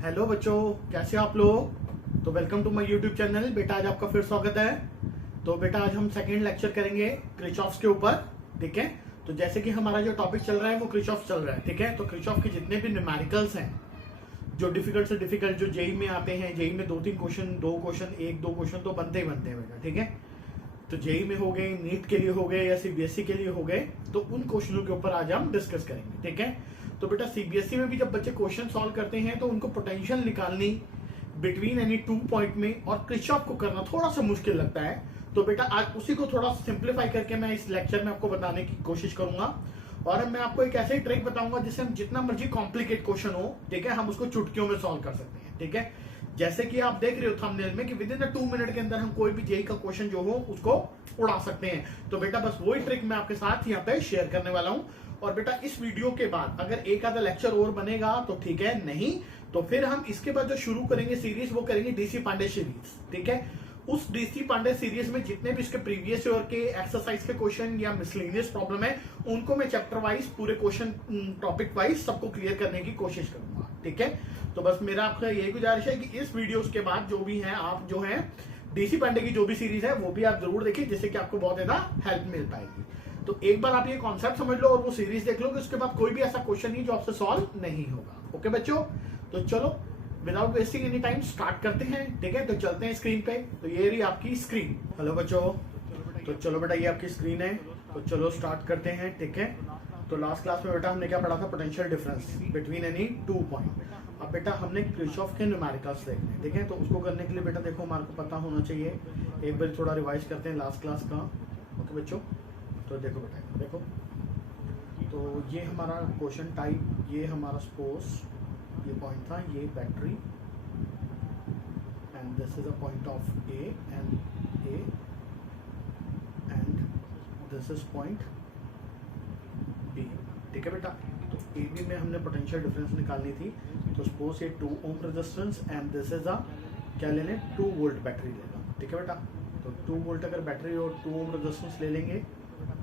Hello बच्चों, कैसे आप लोग। तो welcome to my YouTube channel. बेटा आज आपका फिर स्वागत है। तो बेटा आज हम सेकंड लेक्चर करेंगे क्रिचॉफ्स के ऊपर। ठीक है, तो जैसे कि हमारा जो टॉपिक चल रहा है वो क्रिचॉफ चल रहा है। ठीक है, तो क्रिचॉफ के जितने भी न्यूमेरिकल्स हैं जो डिफिकल्ट से डिफिकल्ट जो जेई में आते हैं, जेई में दो क्वेश्चन एक दो क्वेश्चन तो बनते ही बनते हैं बेटा। ठीक है, तो जेई में हो गए, नीट के लिए हो गए या सीबीएसई के लिए हो गए, तो उन क्वेश्चनों के ऊपर आज हम डिस्कस करेंगे। ठीक है, तो बेटा सीबीएसई में भी जब बच्चे क्वेश्चन सॉल्व करते हैं तो उनको पोटेंशियल निकालनी बिटवीन एनी 2 पॉइंट में और क्रिचॉफ को करना थोड़ा सा मुश्किल लगता है। तो बेटा आज उसी को थोड़ा सिंप्लीफाई करके मैं इस लेक्चर में आपको बताने की कोशिश करूंगा। और मैं आपको एक ऐसे ट्रिक बताऊंगा जिससे हम जितना मर्जी कॉम्प्लिकेट क्वेश्चन हो, ठीक है, हम उसको चुटकियों में सॉल्व कर सकते हैं। ठीक है, जैसे कि आप देख रहे हो थंबनेल में कि विद इन 2 मिनट के अंदर हम कोई भी जेई का क्वेश्चन जो हो उसको उड़ा सकते हैं। तो बेटा बस वही ट्रिक मैं आपके साथ यहाँ पे शेयर करने वाला हूँ। और बेटा इस वीडियो के बाद अगर एक आधा लेक्चर और बनेगा तो ठीक है, नहीं तो फिर हम इसके बाद जो शुरू करेंगे सीरीज वो करेंगे डीसी पांडे सीरीज। ठीक है, उस डीसी पांडे सीरीज में जितने भी इसके प्रीवियस ईयर के एक्सरसाइज के क्वेश्चन या मिसलेनियस प्रॉब्लम है उनको मैं चैप्टर वाइज पूरे क्वेश्चन टॉपिक वाइज सबको क्लियर करने की कोशिश करूंगा। ठीक है, तो बस मेरा आपका यही गुजारिश है कि इस वीडियो के बाद जो भी है आप जो है डीसी पांडे की जो भी सीरीज है वो भी आप जरूर देखिए, जिससे कि आपको बहुत ज्यादा हेल्प मिल पाएगी। तो एक बार आप ये कॉन्सेप्ट समझ लो और वो सीरीज देख लो कि उसके बाद कोई भी ऐसा क्वेश्चन नहीं जो आपसे सॉल्व नहीं होगा। ओके बच्चों, तो चलो without wasting any time start करते हैं। ठीक है, तो चलते हैं स्क्रीन पे। तो ये रही आपकी स्क्रीन। हेलो बच्चों, तो चलो बेटा ये आपकी स्क्रीन है, तो चलो स्टार्ट करते हैं। ठीक है, तो लास्ट क्लास में बेटा हमने क्या पढ़ा था, potential difference between any 2 point. अब बेटा हमने क्रिचॉफ के न्यूमेरिकल्स देखने। ठीक है, तो उसको करने के लिए बेटा देखो हमारे को पता होना चाहिए, एक बार थोड़ा रिवाइज करते हैं लास्ट क्लास का। ओके बच्चों, तो देखो बेटा देखो, तो ये हमारा क्वेश्चन टाइप, ये हमारा सपोज ये पॉइंट था, ये battery and this is a point of A and this is point B. ठीक है बेटा, तो ए बी में हमने पोटेंशियल डिफरेंस निकालनी थी। तो सपोज ये 2 ohm resistance and this is अ क्या ले लें, 2 वोल्ट बैटरी लेगा। ठीक है बेटा, तो 2 वोल्ट अगर बैटरी और 2 ओम रेजिस्टेंस ले लेंगे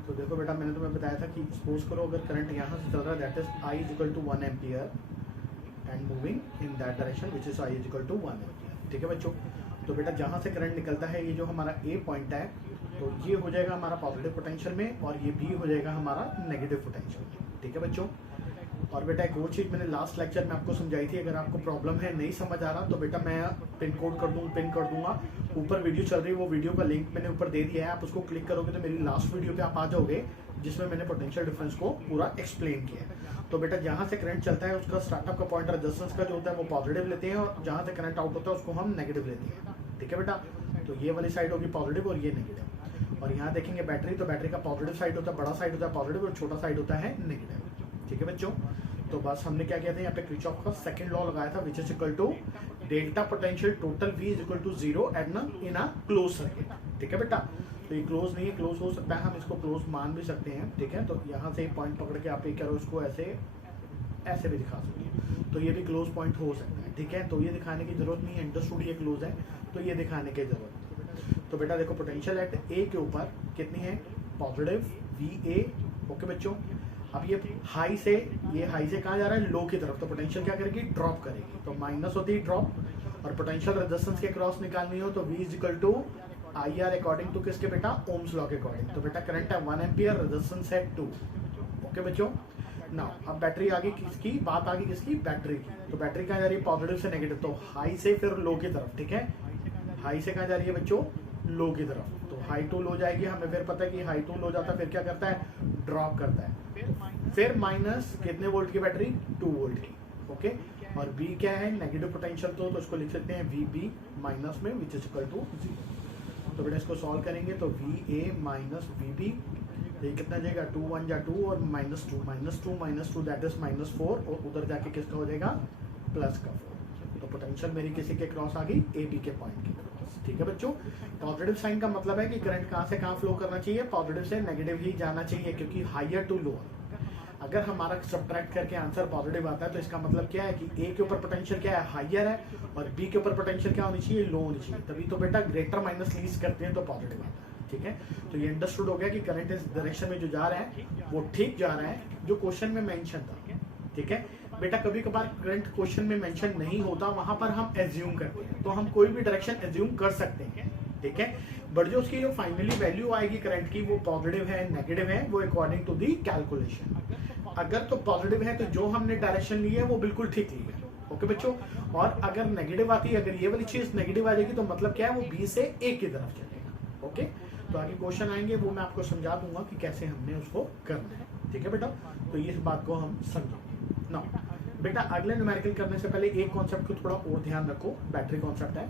तो देखो बेटा मैंने तुम्हें बताया था कि सपोज करो अगर करंट यहाँ से चल रहा है that is I is equal to 1 ampere and moving in that direction which is I is equal to 1 ampere. ठीक है बच्चों, तो बेटा जहाँ से करंट निकलता है ये जो हमारा ए पॉइंट है तो ये हो जाएगा हमारा पॉजिटिव पोटेंशियल में और ये बी हो जाएगा हमारा नेगेटिव पोटेंशियल में। ठीक है बच्चों, और बेटा एक और चीज़ मैंने लास्ट लेक्चर में आपको समझाई थी, अगर आपको प्रॉब्लम है नहीं समझ आ रहा तो बेटा मैं पिन कर दूंगा। ऊपर वीडियो चल रही है, वो वीडियो का लिंक मैंने ऊपर दे दिया है, आप उसको क्लिक करोगे तो मेरी लास्ट वीडियो पे आप आ जाओगे जिसमें मैंने पोटेंशियल डिफरेंस को पूरा एक्सप्लेन किया है। तो बेटा जहाँ से करंट चलता है उसका स्टार्टअप का पॉइंट रेजिस्टेंस का जो होता है वो पॉजिटिव लेते हैं और जहाँ से करंट आउट होता है उसको हम नेगेटिव लेते हैं। ठीक है बेटा, तो ये वाली साइड होगी पॉजिटिव और ये नेगेटिव। और यहाँ देखेंगे बैटरी, तो बैटरी का पॉजिटिव साइड होता है, बड़ा साइड होता है पॉजिटिव और छोटा साइड होता है नेगेटिव। ठीक है बच्चों, तो बस हमने क्या किया था यहाँ पे क्रिचॉफ का सेकंड लॉ लगाया था which is equal to delta potential total V is equal to 0 in a close circuit. ठीक है बेटा, तो ये क्लोज नहीं है, क्लोज हो सकता है, हम इसको क्लोज मान भी सकते हैं। ठीक है, तो यहाँ से पॉइंट पकड़ के आप ये करो, इसको ऐसे भी दिखा सकते हैं, तो ये भी क्लोज पॉइंट हो सकता है। ठीक है, तो ये दिखाने की जरूरत नहीं है, अंडरस्टूड ये क्लोज है तो ये दिखाने की जरूरत नहीं। तो बेटा देखो पोटेंशियल एट ए के ऊपर कितनी है, पॉजिटिव VA। ओके बच्चों, अब ये हाई से कहाँ जा रहा है, लो की तरफ, तो पोटेंशियल क्या करेगी, ड्रॉप करेगी, तो माइनस होती है ड्रॉप। और पोटेंशियल रेजिस्टेंस के क्रॉस निकालनी हो तो V is equal to IR according to किसके बेटा, ओम्स लॉ के अकॉर्डिंग। तो बेटा करंट है 1 एम्पियर, रेजिस्टेंस है 2। ओके बच्चों, नाउ अब बैटरी आगे किसकी बात, आगे किसकी, बैटरी की। तो बैटरी कहाँ जा रही है, पॉजिटिव से नेगेटिव, तो हाई से फिर लो की तरफ। ठीक है, हाई से कहाँ जा रही है बच्चों, लो की तरफ, तो हाई टू लो जाएगी। हमें फिर पता है कि हाई टू लो जाता है फिर क्या करता है, ड्रॉप करता है। फिर माइनस कितने वोल्ट की बैटरी, 2 वोल्ट की। ओके, और बी क्या है, नेगेटिव पोटेंशियल, तो इसको लिख सकते हैं VB माइनस में विच इज इक्वल टू 0। तो बेटा इसको सॉल्व करेंगे तो VA माइनस VB, ये कितना जाएगा, 2 1 जा 2 और -2 दैट इज -4 और उधर जाके किसका हो जाएगा, प्लस का 4। तो पोटेंशियल मेरी किसी के क्रॉस आ गई, AB के पॉइंट के क्रॉस। ठीक है बच्चों, पॉजिटिव साइन का मतलब है कि करंट कहाँ से कहाँ फ्लो करना चाहिए, पॉजिटिव से नेगेटिव ही जाना चाहिए, क्योंकि हायर टू लोअर। अगर हमारा सब्ट्रैक्ट करके आंसर पॉजिटिव आता है तो इसका मतलब क्या है कि ए के ऊपर पोटेंशियल क्या है, हायर है, और बी के ऊपर पोटेंशियल क्या होनी चाहिए, लो होनी चाहिए। तभी तो बेटा ग्रेटर माइनस लीस्ट करते हैं तो पॉजिटिव आता है। ठीक है, तो ये अंडरस्टूड हो गया कि करंट इस डायरेक्शन में जो जा रहा है वो ठीक जा रहा है जो क्वेश्चन में मेंशन था। ठीक है, बेटा कभी कभार करंट क्वेश्चन में मेंशन नहीं होता, वहां पर हम एज्यूम करते हैं, तो हम कोई भी डायरेक्शन एज्यूम कर सकते हैं, ठीक है। बट जो उसकी जो फाइनली वैल्यू आएगी करंट की, वो पॉजिटिव है नेगेटिव है, वो अकॉर्डिंग टू दी कैलकुलेशन। अगर तो पॉजिटिव है तो जो हमने डायरेक्शन ली है वो बिल्कुल ठीक ली है, ओके बच्चों। और अगर नेगेटिव आती है, अगर ये वाली चीज नेगेटिव आ जाएगी तो मतलब क्या है, वो बी से ए की तरफ चलेगा, ओके। तो आगे क्वेश्चन आएंगे, वो मैं आपको समझा दूंगा कि कैसे हमने उसको करना है, ठीक है बेटा। तो इस बात को हम समझेंगे ना। बेटा अगले न्यूमेरिकल करने से पहले एक कॉन्सेप्ट को थोड़ा और ध्यान रखो, बैटरी कॉन्सेप्ट है।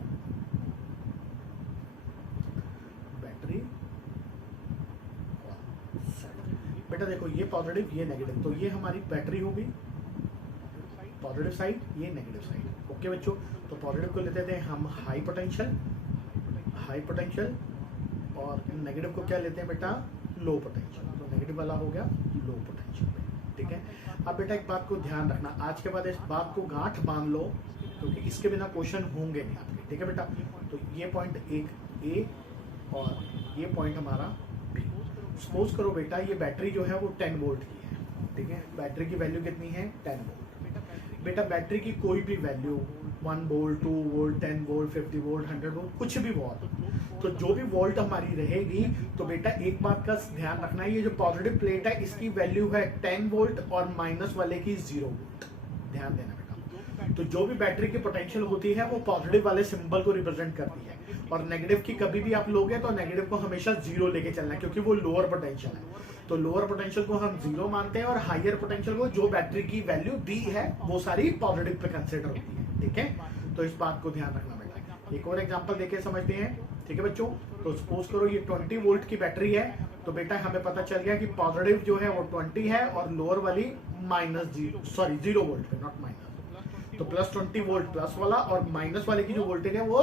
बैटरी बेटा देखो, ये पॉजिटिव ये नेगेटिव, तो ये हमारी बैटरी होगी, पॉजिटिव साइड ये नेगेटिव साइड, ओके बच्चों। तो पॉजिटिव को लेते थे हम हाई पोटेंशियल, और नेगेटिव को क्या लेते हैं बेटा, लो पोटेंशियल। तो नेगेटिव वाला हो गया लो पोटेंशियल, ठीक है। अब बेटा एक बात को ध्यान रखना, आज के बाद इस बात को गांठ बांध लो, क्योंकि इसके बिना क्वेश्चन होंगे नहीं आपके, ठीक है बेटा। तो ये पॉइंट एक ए और ये पॉइंट हमारा बी। सपोज करो बेटा ये बैटरी जो है वो 10 वोल्ट की है, ठीक है। बैटरी की वैल्यू कितनी है, 10 वोल्ट। बेटा बैटरी की कोई भी value 1 volt 2 volt 10 volt 50 volt 100 volt कुछ भी वोल्ट, तो जो भी वोल्ट हमारी रहेगी, तो बेटा एक बात का ध्यान रखना है, ये जो पॉजिटिव प्लेट है इसकी वैल्यू है 10 वोल्ट और माइनस वाले की 0 वोल्ट, ध्यान देना बेटा। तो जो भी बैटरी की पोटेंशियल होती है वो पॉजिटिव वाले सिंबल को रिप्रेजेंट करती है, और नेगेटिव की कभी भी आप लोगे तो नेगेटिव को हमेशा 0 लेके चलना है, क्योंकि वो लोअर पोटेंशियल है। तो लोअर पोटेंशियल को हम 0 मानते हैं, और हायर पोटेंशियल को जो बैटरी की वैल्यू दी है वो सारी पॉजिटिव पे कंसिडर होती है, ठीक है। तो इस बात को ध्यान रखना बेटा। एक और एग्जांपल देके समझते हैं, ठीक है बच्चों। तो सपोज करो ये 20 वोल्ट की बैटरी है, तो बेटा हमें पता चल गया कि पॉजिटिव जो है वो 20 है और लोअर वाली -0 वोल्ट पे, नॉट माइनस। तो +20 वोल्ट प्लस वाला, और माइनस वाले की जो वोल्टेज है वो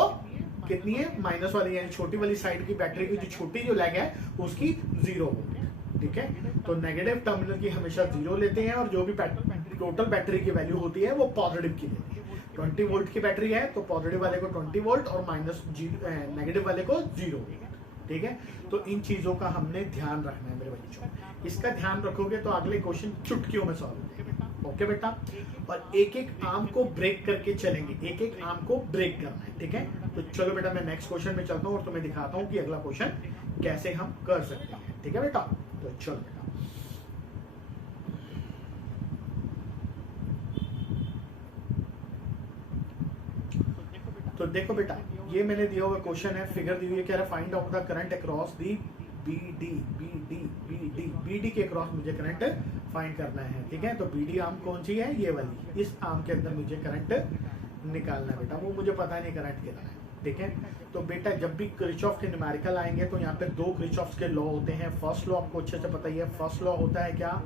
कितनी है, माइनस वाली, यानी छोटी वाली साइड की बैटरी की जो छोटी जो लैग है उसकी 0 वोल्ट, ठीक है। तो नेगेटिव टर्मिनल की हमेशा 0 लेते हैं, और जो भी टोटल बैटरी की वैल्यू होती है वो पॉजिटिव की लेते हैं। 20 वोल्ट की बैटरी है तो पॉजिटिव वाले को 20 वोल्ट और नेगेटिव वाले को 0 वोल्ट, ठीक है। तो इन चीजों का हमने ध्यान रखना है मेरे बच्चों। इसका ध्यान रखोगे तो अगले क्वेश्चन चुटकियों में सॉल्व हो जाएगा, ओके बेटा। और एक एक आर्म को ब्रेक करके चलेंगे, एक एक आर्म को ब्रेक करना है, ठीक है। तो चलो बेटा मैं नेक्स्ट क्वेश्चन में चलता हूँ और तुम्हें दिखाता हूँ कि अगला क्वेश्चन कैसे हम कर सकते हैं, ठीक है बेटा। तो चलो बेटा, तो देखो बेटा ये मैंने दिया हुआ क्वेश्चन है, फिगर दी हुई है, कह रहा find out the current across the BD के अक्रॉस मुझे करंट फाइंड करना है, ठीक है। तो BD आर्म कौन सी है, ये वाली, इस आर्म के अंदर मुझे करंट निकालना है बेटा, वो मुझे पता नहीं करंट कितना है, ठीक है। तो बेटा जब भी किरचॉफ के न्यूमेरिकल आएंगे तो यहाँ पे 2 किरचॉफ के लॉ होते हैं। फर्स्ट लॉ आपको अच्छे से पता ही है, फर्स्ट लॉ होता है क्या,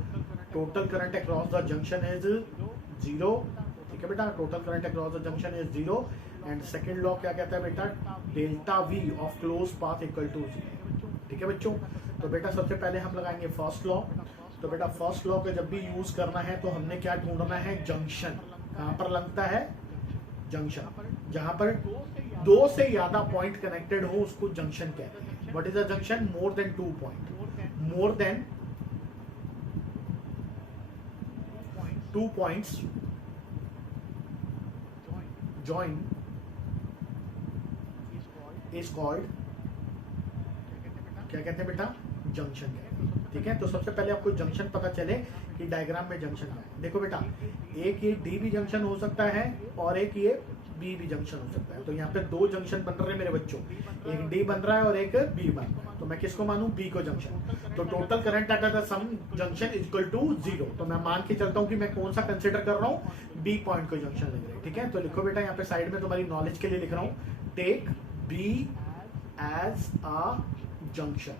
total current across the junction is 0, ठीक है बेटा। Total current across the junction is 0। And second law क्या कहता है बेटा, delta V of close path equal to 0, ठीक है बच्चों। तो बेटा सबसे पहले हम लगाएंगे फर्स्ट लॉ। तो बेटा फर्स्ट लॉ का जब भी यूज करना है तो हमने क्या ढूंढना है, जंक्शन। कहां पर लगता है, जंक्शन। जहां पर 2 से ज्यादा पॉइंट कनेक्टेड हो उसको जंक्शन कहते हैं। What is a junction, more than 2 point, more than 2 points join is called, क्या कहते हैं बेटा, जंक्शन कहते हैं, ठीक है। तो सबसे पहले आपको जंक्शन पता चले कि डायग्राम में जंक्शन है। देखो बेटा एक ये डी भी जंक्शन हो सकता है और एक ये बी भी जंक्शन हो सकता है। तो यहाँ पे 2 जंक्शन बन रहे हैं मेरे बच्चों, एक डी बन रहा है और एक बी बन रहा है। तो मैं किसको मानूं, बी को जंक्शन। तो total current at the sum junction is equal to 0। तो मैं मान के चलता हूँ कि मैं कौन सा कंसिडर कर रहा हूँ, बी पॉइंट को जंक्शन लग रहा है, ठीक है। तो लिखो बेटा यहाँ पे साइड में तुम्हारी नॉलेज के लिए लिख रहा हूँ, take B as a junction.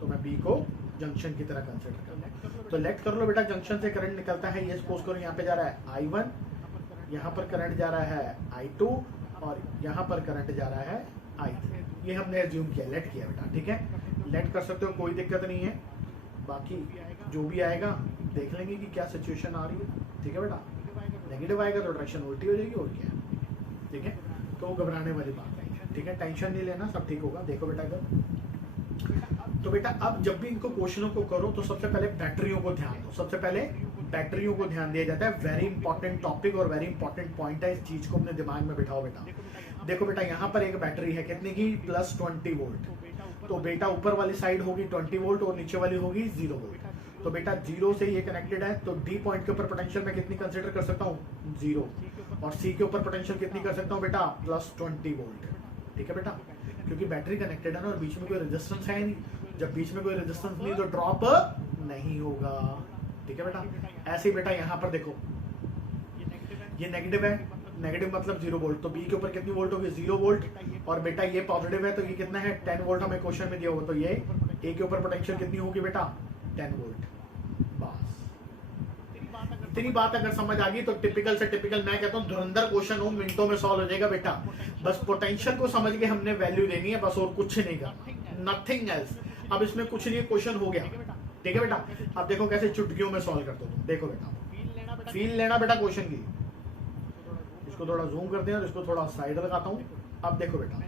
तो मैं बी को जंक्शन की तरह कंसिडर कर रहा हूँ। तो लेट कर लो बेटा, जंक्शन से करंट निकलता है, ये सपोज करो यहाँ पे जा रहा है I1, यहाँ पर करंट जा रहा है I2 और यहाँ पर करंट जा रहा है I3। ये हमने एज्यूम किया, लेट किया बेटा, ठीक है। लेट कर सकते हो, कोई दिक्कत नहीं है। बाकी जो भी आएगा देख लेंगे कि क्या सिचुएशन आ रही है, ठीक है बेटा। नेगेटिव आएगा तो डायरेक्शन उल्टी हो जाएगी और क्या है, ठीक है। तो घबराने वाली बात नहीं है, ठीक है। टेंशन नहीं लेना, सब ठीक होगा। देखो बेटा इधर, तो बेटा अब जब भी इनको क्वेश्चनों को करो तो सबसे पहले बैटरियों को ध्यान दो। सबसे पहले बैटरियों को ध्यान दिया जाता है। वेरी इंपॉर्टेंट टॉपिक और वेरी इंपॉर्टेंट पॉइंट है, इस चीज को अपने दिमाग में बिठाओ बेटा। देखो बेटा यहाँ पर एक बैटरी है कितने की, +20 वोल्ट। तो बेटा ऊपर वाली साइड होगी 20 वोल्ट और नीचे वाली होगी 0 वोल्ट। तो बेटा 0 से ये कनेक्टेड है, तो डी पॉइंट के ऊपर पोटेंशियल मैं कितनी कंसिडर कर सकता हूँ, 0। और सी के ऊपर पोटेंशियल कितनी कर सकता हूँ बेटा, +20 वोल्ट। ठीक है बेटा, क्योंकि बैटरी कनेक्टेड है ना और बीच में कोई रेजिस्टेंस है नहीं। जब बीच में कोई रेजिस्टेंस नहीं तो ड्रॉप नहीं होगा। ठीक है बेटा, ऐसे ही बेटा यहाँ पर देखो ये नेगेटिव है, नेगेटिव मतलब 0 वोल्ट, तो बी के ऊपर कितनी वोल्ट होगी, 0 वोल्ट। और बेटा ये पॉजिटिव है तो ये कितना है, 10 वोल्ट हमें क्वेश्चन में दिया होगा, तो ये ए के ऊपर पोटेंशियल कितनी होगी बेटा, 10 वोल्ट। बस इतनी बात अगर समझ आ गई तो टिपिकल से टिपिकल मैं कहता हूँ धुरंधर क्वेश्चन हो, मिनटों में सॉल्व हो जाएगा बेटा। बस पोटेंशियल को समझ के हमने वैल्यू देनी है, बस और कुछ नहीं करना, नथिंग एल्स। अब इसमें कुछ नहीं, क्वेश्चन हो गया। ठीक है बेटा, अब देखो कैसे चुटकियों में सॉल्व करते हो। देखो बेटा फील लेना बेटा क्वेश्चन की, इसको थोड़ा जूम करते हैं और इसको थोड़ा साइड लगाता हूँ। अब देखो बेटा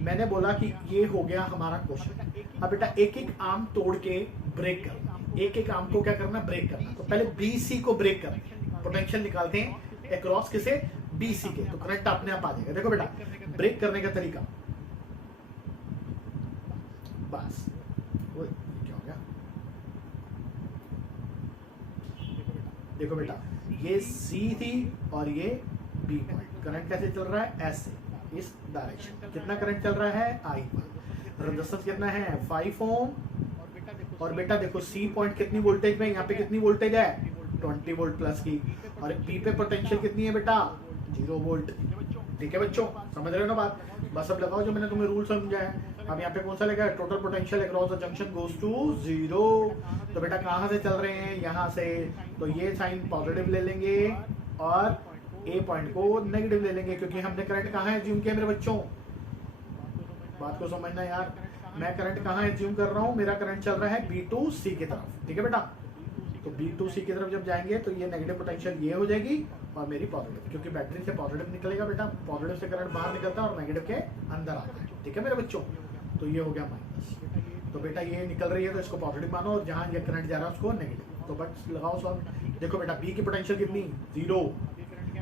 मैंने बोला कि ये हो गया हमारा क्वेश्चन। अब बेटा एक एक आर्म तोड़ के ब्रेक करना, एक एक आर्म को क्या करना, ब्रेक करना। तो पहले BC को ब्रेक करना, पोटेंशियल निकालते हैं अक्रॉस किसे, BC के, तो करंट अपने आप आ जाएगा। देखो बेटा ब्रेक करने का तरीका, बस वो क्या हो गया, देखो बेटा ये C थी और ये B पॉइंट। करंट कैसे चल रहा है, ऐसे इस डायरेक्शन। कितना करंट चल रहा है, I1। रेजिस्टेंस कितना है, 5 ओम। और बेटा देखो C पॉइंट कितनी वोल्टेज में, यहाँ पे कितनी वोल्टेज है, 20 वोल्ट प्लस की। और B पे पोटेंशियल कितनी है बेटा, 0 वोल्ट। ठीक है बच्चों, समझ रहे हो ना बात। बस अब लगाओ जो मैंने तुम्हें रूल समझाया है। अब यहाँ पे कौन सा लगा है, total potential across the junction goes to 0। तो बेटा कहाँ से चल रहे हैं, यहाँ से, तो ये साइन पॉजिटिव ले लेंगे और ए पॉइंट को नेगेटिव ले लेंगे, क्योंकि हमने करंट कहाँ एज्यूम किया मेरे बच्चों, बात को समझना यार। मैं करंट कहाँ एज्यूम कर रहा हूँ, मेरा करंट चल रहा है B to C की तरफ। ठीक है बेटा, तो B to C की तरफ जब जाएंगे तो ये नेगेटिव पोटेंशियल ये हो जाएगी और मेरी पॉजिटिव, क्योंकि बैटरी से पॉजिटिव निकलेगा बेटा, पॉजिटिव से करंट बाहर निकलता है और नेगेटिव के अंदर आता है। ठीक है मेरे बच्चों, तो ये हो गया माइनस। तो बेटा ये निकल रही है तो इसको पॉजिटिव मानो और जहाँ ये करंट जा रहा है उसको नेगेटिव। तो बस लगाओ सॉल्व। देखो बेटा B की पोटेंशियल कितनी, 0।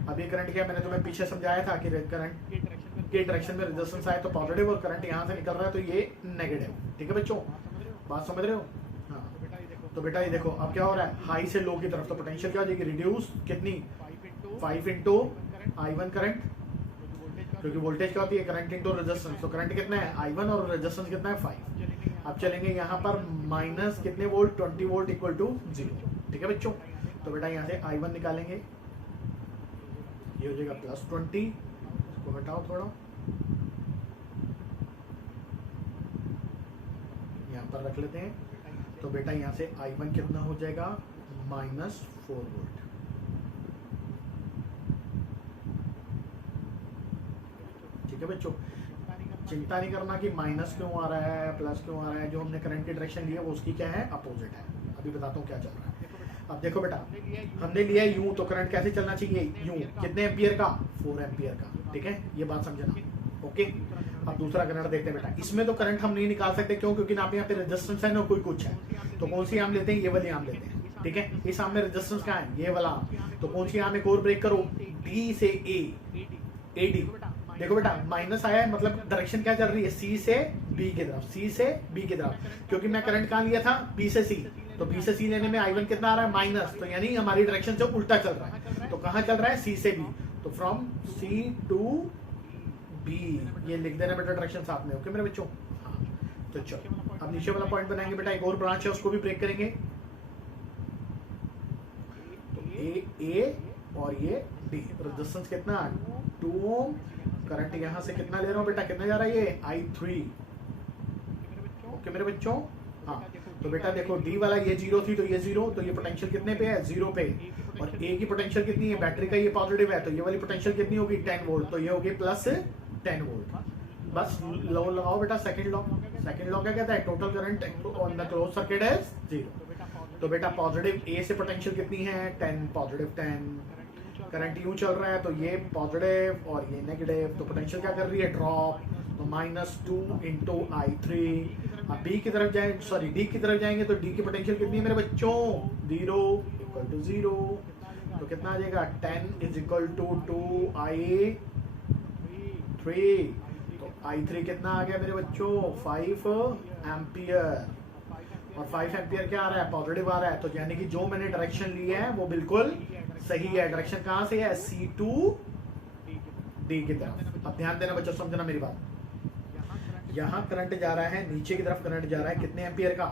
अब ये करंट क्या, मैंने तुम्हें पीछे समझाया था कि करंट के डायरेक्शन में रेजिस्टेंस आए तो पॉजिटिव और करंट यहाँ से निकल रहा है तो ये नेगेटिव। ठीक है बच्चों, बात समझ रहे हो। हाँ, तो बेटा ये देखो अब क्या हो रहा है, हाई से लो की तरफ, तो पोटेंशियल क्या हो जाएगी, रिड्यूस कितनी, 5 इंटू I1 करंट, क्योंकि वोल्टेज क्या होती है, करंट इंटू रेजिस्टेंस। तो करंट कितना है, I1 और रेजिस्टेंस कितना है, 5। अब चलेंगे यहाँ पर माइनस कितने वोल्ट, 20 वोल्ट इक्वल टू 0। ठीक है बच्चों, तो बेटा यहाँ से I1 निकालेंगे, ये हो जाएगा +20। इसको हटाओ थोड़ा, यहाँ पर रख लेते हैं। तो बेटा यहाँ से I1 कितना हो जाएगा, -4 वोल्ट। ठीक है बच्चों, चिंता नहीं करना कि माइनस क्यों आ रहा है, प्लस क्यों आ रहा है। जो हमने करंट की डायरेक्शन लिया वो उसकी क्या है, अपोजिट है। अभी बताता हूँ क्या चल रहा है। अब देखो बेटा हमने लिया है यूं, तो करंट कैसे चलना चाहिए, यूं। कितने एम्पियर का, 4 एम्पियर का। ठीक है, ये बात समझना। ओके, अब दूसरा करंट देखते हैं बेटा। इसमें तो करंट हम नहीं निकाल सकते, क्यों, क्योंकि ना यहाँ पे रेजिस्टेंस है ना कोई कुछ है। तो कौन सी आम लेते हैं, ये वाली आम लेते हैं। ठीक है, इस आम में रेजिस्टेंस कहाँ है, ये वाला आम। तो कौन सी आम एक और ब्रेक करो, D से A, AD। देखो बेटा माइनस आया है, मतलब डायरेक्शन क्या चल रही है, C से B की तरफ, C से B की तरफ। क्योंकि मैं करंट कहाँ लिया था, B से C, तो B से C लेने में I1 कितना आ रहा है, माइनस। तो यानी हमारी डायरेक्शन से उल्टा चल रहा है। तो कहाँ चल रहा है, C से B। तो फ्रॉम C टू B, ये लिख देना बेटा डायरेक्शन साथ में। ओके मेरे बच्चों, हाँ। तो चलो अब नीचे वाला पॉइंट बनाएंगे बेटा, एक और ब्रांच है उसको भी ब्रेक करेंगे। तो A और ये D, रेजिस्टेंस कितना, 2 ओम। करंट यहाँ से कितना ले रहा हूँ बेटा, कितना जा रहा है ये, I3। ओके मेरे बच्चों, हाँ। तो बेटा देखो D वाला ये 0 थी तो ये 0, तो ये पोटेंशियल कितने पे है, 0 पे। और A की पोटेंशियल कितनी है, बैटरी का ये पॉजिटिव है, तो ये वाली पोटेंशियल कितनी होगी, 10 वोल्ट। तो ये होगी +10 वोल्ट। बस लॉ लगाओ बेटा, सेकंड लॉ। सेकंड लॉ क्या कहता है, total current on the close circuit is 0। तो बेटा पॉजिटिव A से पोटेंशियल कितनी है, 10, पॉजिटिव 10। करंट यूं चल रहा है तो ये पॉजिटिव और ये नेगेटिव, तो पोटेंशियल क्या कर रही है, ड्रॉप। तो -2 इंटू I3। अब बी की तरफ जाए, सॉरी डी की तरफ जाएंगे तो डी की पोटेंशियल कितनी है मेरे बच्चों, 0 इक्वल टू 0। तो कितना आ जाएगा, 10 इज इक्वल टू 2I3। तो I3 कितना आ गया मेरे बच्चों, 5 एम्पियर। और 5 एम्पियर क्या आ रहा है, पॉजिटिव आ रहा है। तो यानी कि जो मैंने डायरेक्शन ली है वो बिल्कुल सही है। डायरेक्शन कहां से है, C टू D की तरफ। अब ध्यान देना बच्चों, समझना मेरी बात। यहाँ करंट जा रहा है, नीचे की तरफ करंट जा रहा है कितने एम्पियर का,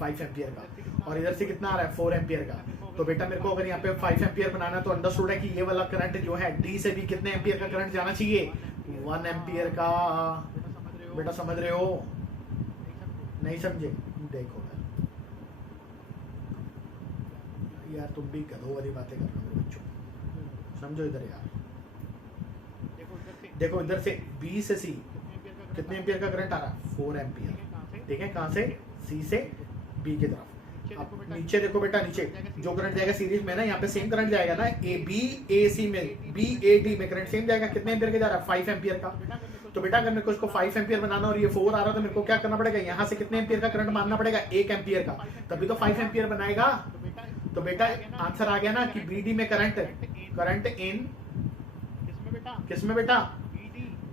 5 एम्पियर का। और इधर से कितना आ रहा है, 4 एम्पियर का। तो बेटा मेरे को अगर यहाँ पे 5 एम्पियर बनाना तो अंडरस्टूड है कि ये वाला करंट जो है डी से भी कितने एम्पियर का करंट जाना चाहिए, 1 एम्पियर का। बेटा समझ रहे हो, नहीं समझे, देखो यार तुम भी गधों वाली बातें कर रहे हो बच्चों, समझो इधर यार। देखो इधर से बी से सी कितने एम्पियर का करंट आ रहा है, 4 एम्पियर। ठीक है, कहां से, सी से बी की तरफ। अब नीचे देखो बेटा, नीचे जो करंट जाएगा सीरीज में ना, यहाँ पे सेम करंट जाएगा ना, ए बी ए सी में, बी ए डी में करंट सेम जाएगा। कितने एम्पियर का जा रहा है, 5 एम्पियर का। तो बेटा अगर मेरे को इसको 5 एम्पियर बनाना और ये 4 आ रहा है तो मेरे को क्या करना पड़ेगा, यहाँ से कितने एम्पियर का करंट मानना पड़ेगा, 1 एम्पियर का, तभी तो 5 एम्पियर बनाएगा। तो बेटा आंसर आ गया ना कि बी डी में करंट इन किसमें बेटा,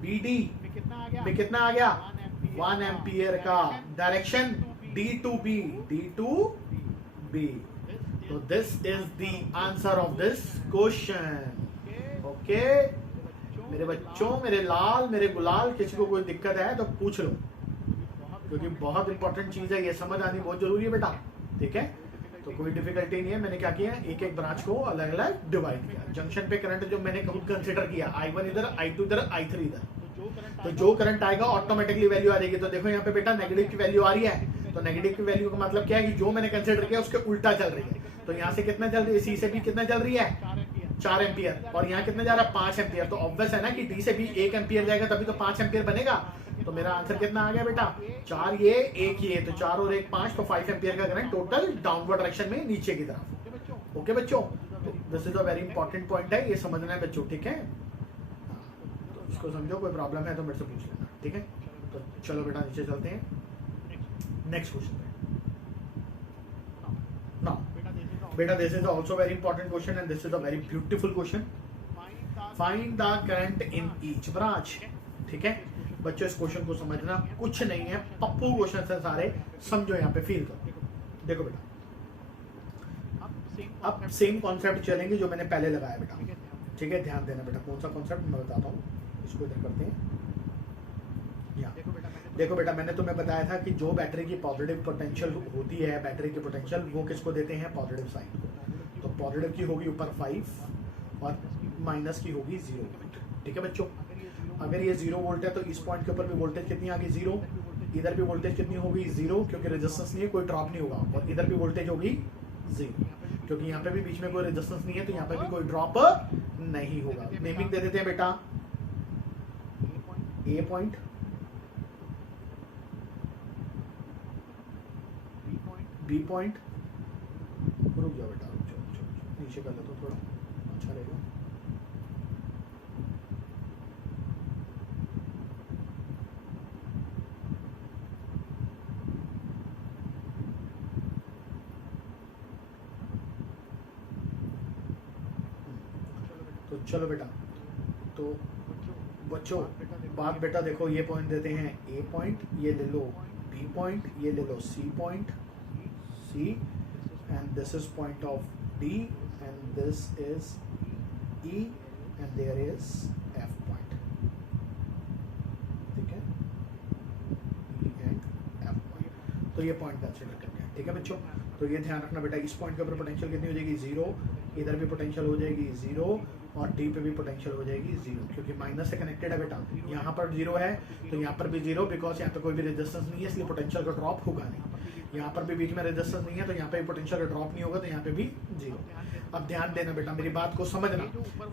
बी डी में कितना आ गया, 1 एम्पियर का। Direction D to B। So this is the answer of this question. Okay? मेरे बच्चों, मेरे लाल, मेरे गुलाल, किसी को कोई दिक्कत है तो पूछ लो, क्योंकि बहुत इंपॉर्टेंट चीज है, ये समझ आनी बहुत जरूरी है बेटा। ठीक है, तो कोई डिफिकल्टी नहीं है। मैंने क्या किया, एक एक ब्रांच को अलग अलग डिवाइड किया। जंक्शन पे करंट जो मैंने खुद कंसिडर किया, I1 इधर, I2 इधर, I3 इधर, तो जो करंट आएगा ऑटोमेटिकली वैल्यू आ जाएगी। तो देखो यहाँ पे बेटा नेगेटिव की वैल्यू आ रही है, तो नेगेटिव की वैल्यू का मतलब क्या है कि जो मैंने कंसिडर किया उसके उल्टा चल रही है। तो यहाँ से कितना चल रही है, सी से बी कितना चल रही है, 4 एम्पियर, और यहाँ कितना जा रहा है, 5 एम्पियर। तो ऑब्वियस है ना कि डी से बी 1 एम्पियर जाएगा तभी तो 5 एम्पियर बनेगा। तो मेरा आंसर कितना आ गया बेटा, 4 ये 1 ये, तो 4 और 1 5, तो 5 एम्पियर का करंट टोटल डाउनवर्ड डायरेक्शन में नीचे की तरफ। ओके बच्चों, this is a very important point है, ये समझना है बच्चों। ठीक है, इसको समझो, कोई प्रॉब्लम है तो मेरे से पूछ लेना। ठीक है, तो चलो बेटा नीचे चलते हैं नेक्स्ट क्वेश्चन पे। नाउ बेटा this is also very important question and this is a very beautiful question. Find the current in each branch. ठीक है बच्चों, इस क्वेश्चन को समझना कुछ नहीं है, पप्पू क्वेश्चन है सारे, समझो यहाँ पे, फील करो। देखो बेटा, अब सेम कॉन्सेप्ट चलेंगे जो मैंने पहले लगाया बेटा। ठीक है, ध्यान देना बेटा, कौन सा कॉन्सेप्ट मैं बताता हूँ, इसको इधर करते हैं। देखो बेटा, मैंने तुम्हें बताया था कि जो बैटरी की पॉजिटिव पोटेंशियल होती है, बैटरी की पोटेंशियल वो किसको देते हैं, पॉजिटिव साइड को। तो पॉजिटिव की होगी ऊपर 5 और माइनस की होगी 0 वोल्ट। ठीक है बच्चों, अगर ये 0 वोल्ट है तो इस पॉइंट के ऊपर भी वोल्टेज कितनी आ गई, 0। इधर भी वोल्टेज कितनी होगी, 0, क्योंकि रेजिस्टेंस नहीं है, कोई ड्रॉप नहीं होगा। और इधर भी वोल्टेज होगी 0, क्योंकि यहाँ पे भी बीच में कोई रेजिस्टेंस नहीं है, तो यहाँ पे भी कोई ड्रॉप नहीं होगा। नेमिंग दे देते हैं बेटा, ए पॉइंट, बी पॉइंट, रुक जाओ बेटा, रुक जाओ, नीचे कर लेता हूँ थोड़ा, अच्छा रहेगा। तो चलो बेटा, तो बच्चों बात बेटा देखो, ये पॉइंट देते हैं ए पॉइंट, ये ले लो बी पॉइंट, ये ले लो C point, C, and this is point of D, and this is E, and there is F point. ठीक है, E and F point. तो ये पॉइंट कंसिडर करते हैं। ठीक है बच्चों, तो ये ध्यान रखना बेटा, इस पॉइंट के ऊपर पोटेंशियल कितनी हो जाएगी, 0, इधर भी पोटेंशियल हो जाएगी 0, और डी पे भी पोटेंशियल हो जाएगी 0, क्योंकि माइनस से कनेक्टेड है बेटा। यहाँ पर 0 है तो यहाँ पर भी 0, बिकॉज यहाँ पे कोई भी रेजिस्टेंस नहीं है, इसलिए पोटेंशियल का ड्रॉप होगा नहीं। यहाँ पर भी बीच में रेजिस्टेंस नहीं है तो यहाँ पे पोटेंशियल का ड्रॉप नहीं होगा, तो यहाँ पे भी 0। अब ध्यान देना बेटा, मेरी बात को समझना,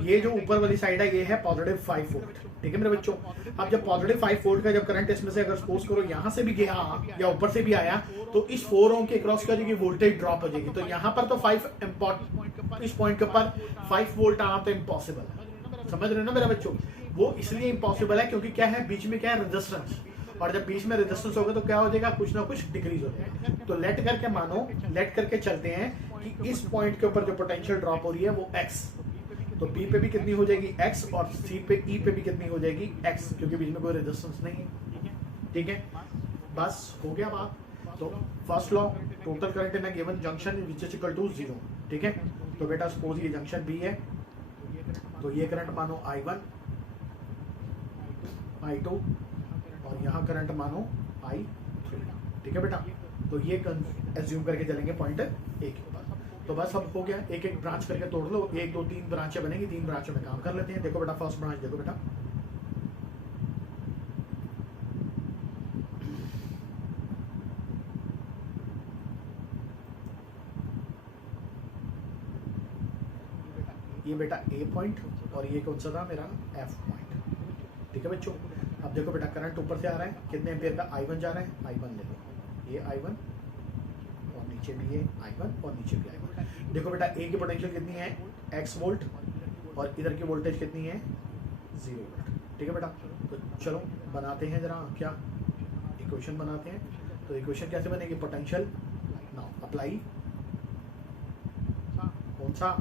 ये जो ऊपर वाली साइड है ये है पॉजिटिव 5 वोल्ट। ठीक है मेरे बच्चों, अब जब पॉजिटिव 5 वोल्ट का जब करंट इसमें से अगर सपोज करो यहाँ से भी गया या ऊपर से भी आया, तो इस 4 ओम के क्रॉस कर वोल्टेज ड्रॉप हो जाएगी। तो यहाँ पर तो 5 इस पॉइंट के ऊपर 5 वोल्ट आना तो इम्पॉसिबल है, समझ रहे हो ना मेरे बच्चों। वो इसलिए इम्पॉसिबल है क्योंकि क्या है, बीच में क्या है, रेजिस्टेंस, और जब बीच में रेजिस्टेंस होगा तो क्या हो जाएगा, कुछ ना कुछ डिक्रीज हो जाएगा। तो लेट करके मानो, लेट करके चलते हैं कि इस पॉइंट के ऊपर जो पोटेंशियल ड्रॉप हो रही है वो x, तो B पे भी कितनी हो जाएगी x, और C पे E पे भी कितनी हो जाएगी x, क्योंकि बीच में कोई रेजिस्टेंस नहीं है। ठीक है, बस हो गया बात। तो first law, total current in a given junction which is equal to 0। ठीक है, तो बेटा सपोज ये जंक्शन B है, तो ये करंट मानो I1, I2 और यहाँ करंट मानो I3। ठीक है बेटा, तो ये एज्यूम करके चलेंगे पॉइंट A के ऊपर। तो बस अब हो गया, एक एक ब्रांच करके तोड़ लो, 1 2 3 ब्रांचें बनेंगी, 3 ब्रांचों में काम कर लेते हैं। देखो बेटा फर्स्ट ब्रांच देखो बेटा, ये बेटा A पॉइंट और ये कौन सा था मेरा F पॉइंट। ठीक है बच्चों, अब देखो बेटा करंट ऊपर से आ रहा है, कितने एम्पियर का I1 जा रहा है, I1 ले लो, ये I1 और नीचे भी ये I1 और नीचे भी I1। देखो बेटा A की पोटेंशियल कितनी है, x वोल्ट, और इधर की वोल्टेज कितनी है, 0 वोल्ट। ठीक है बेटा, तो चलो बनाते हैं जरा, क्या इक्वेशन बनाते हैं। तो इक्वेशन कैसे बनेगी, पोटेंशियल नाउ अप्लाई कौन सा,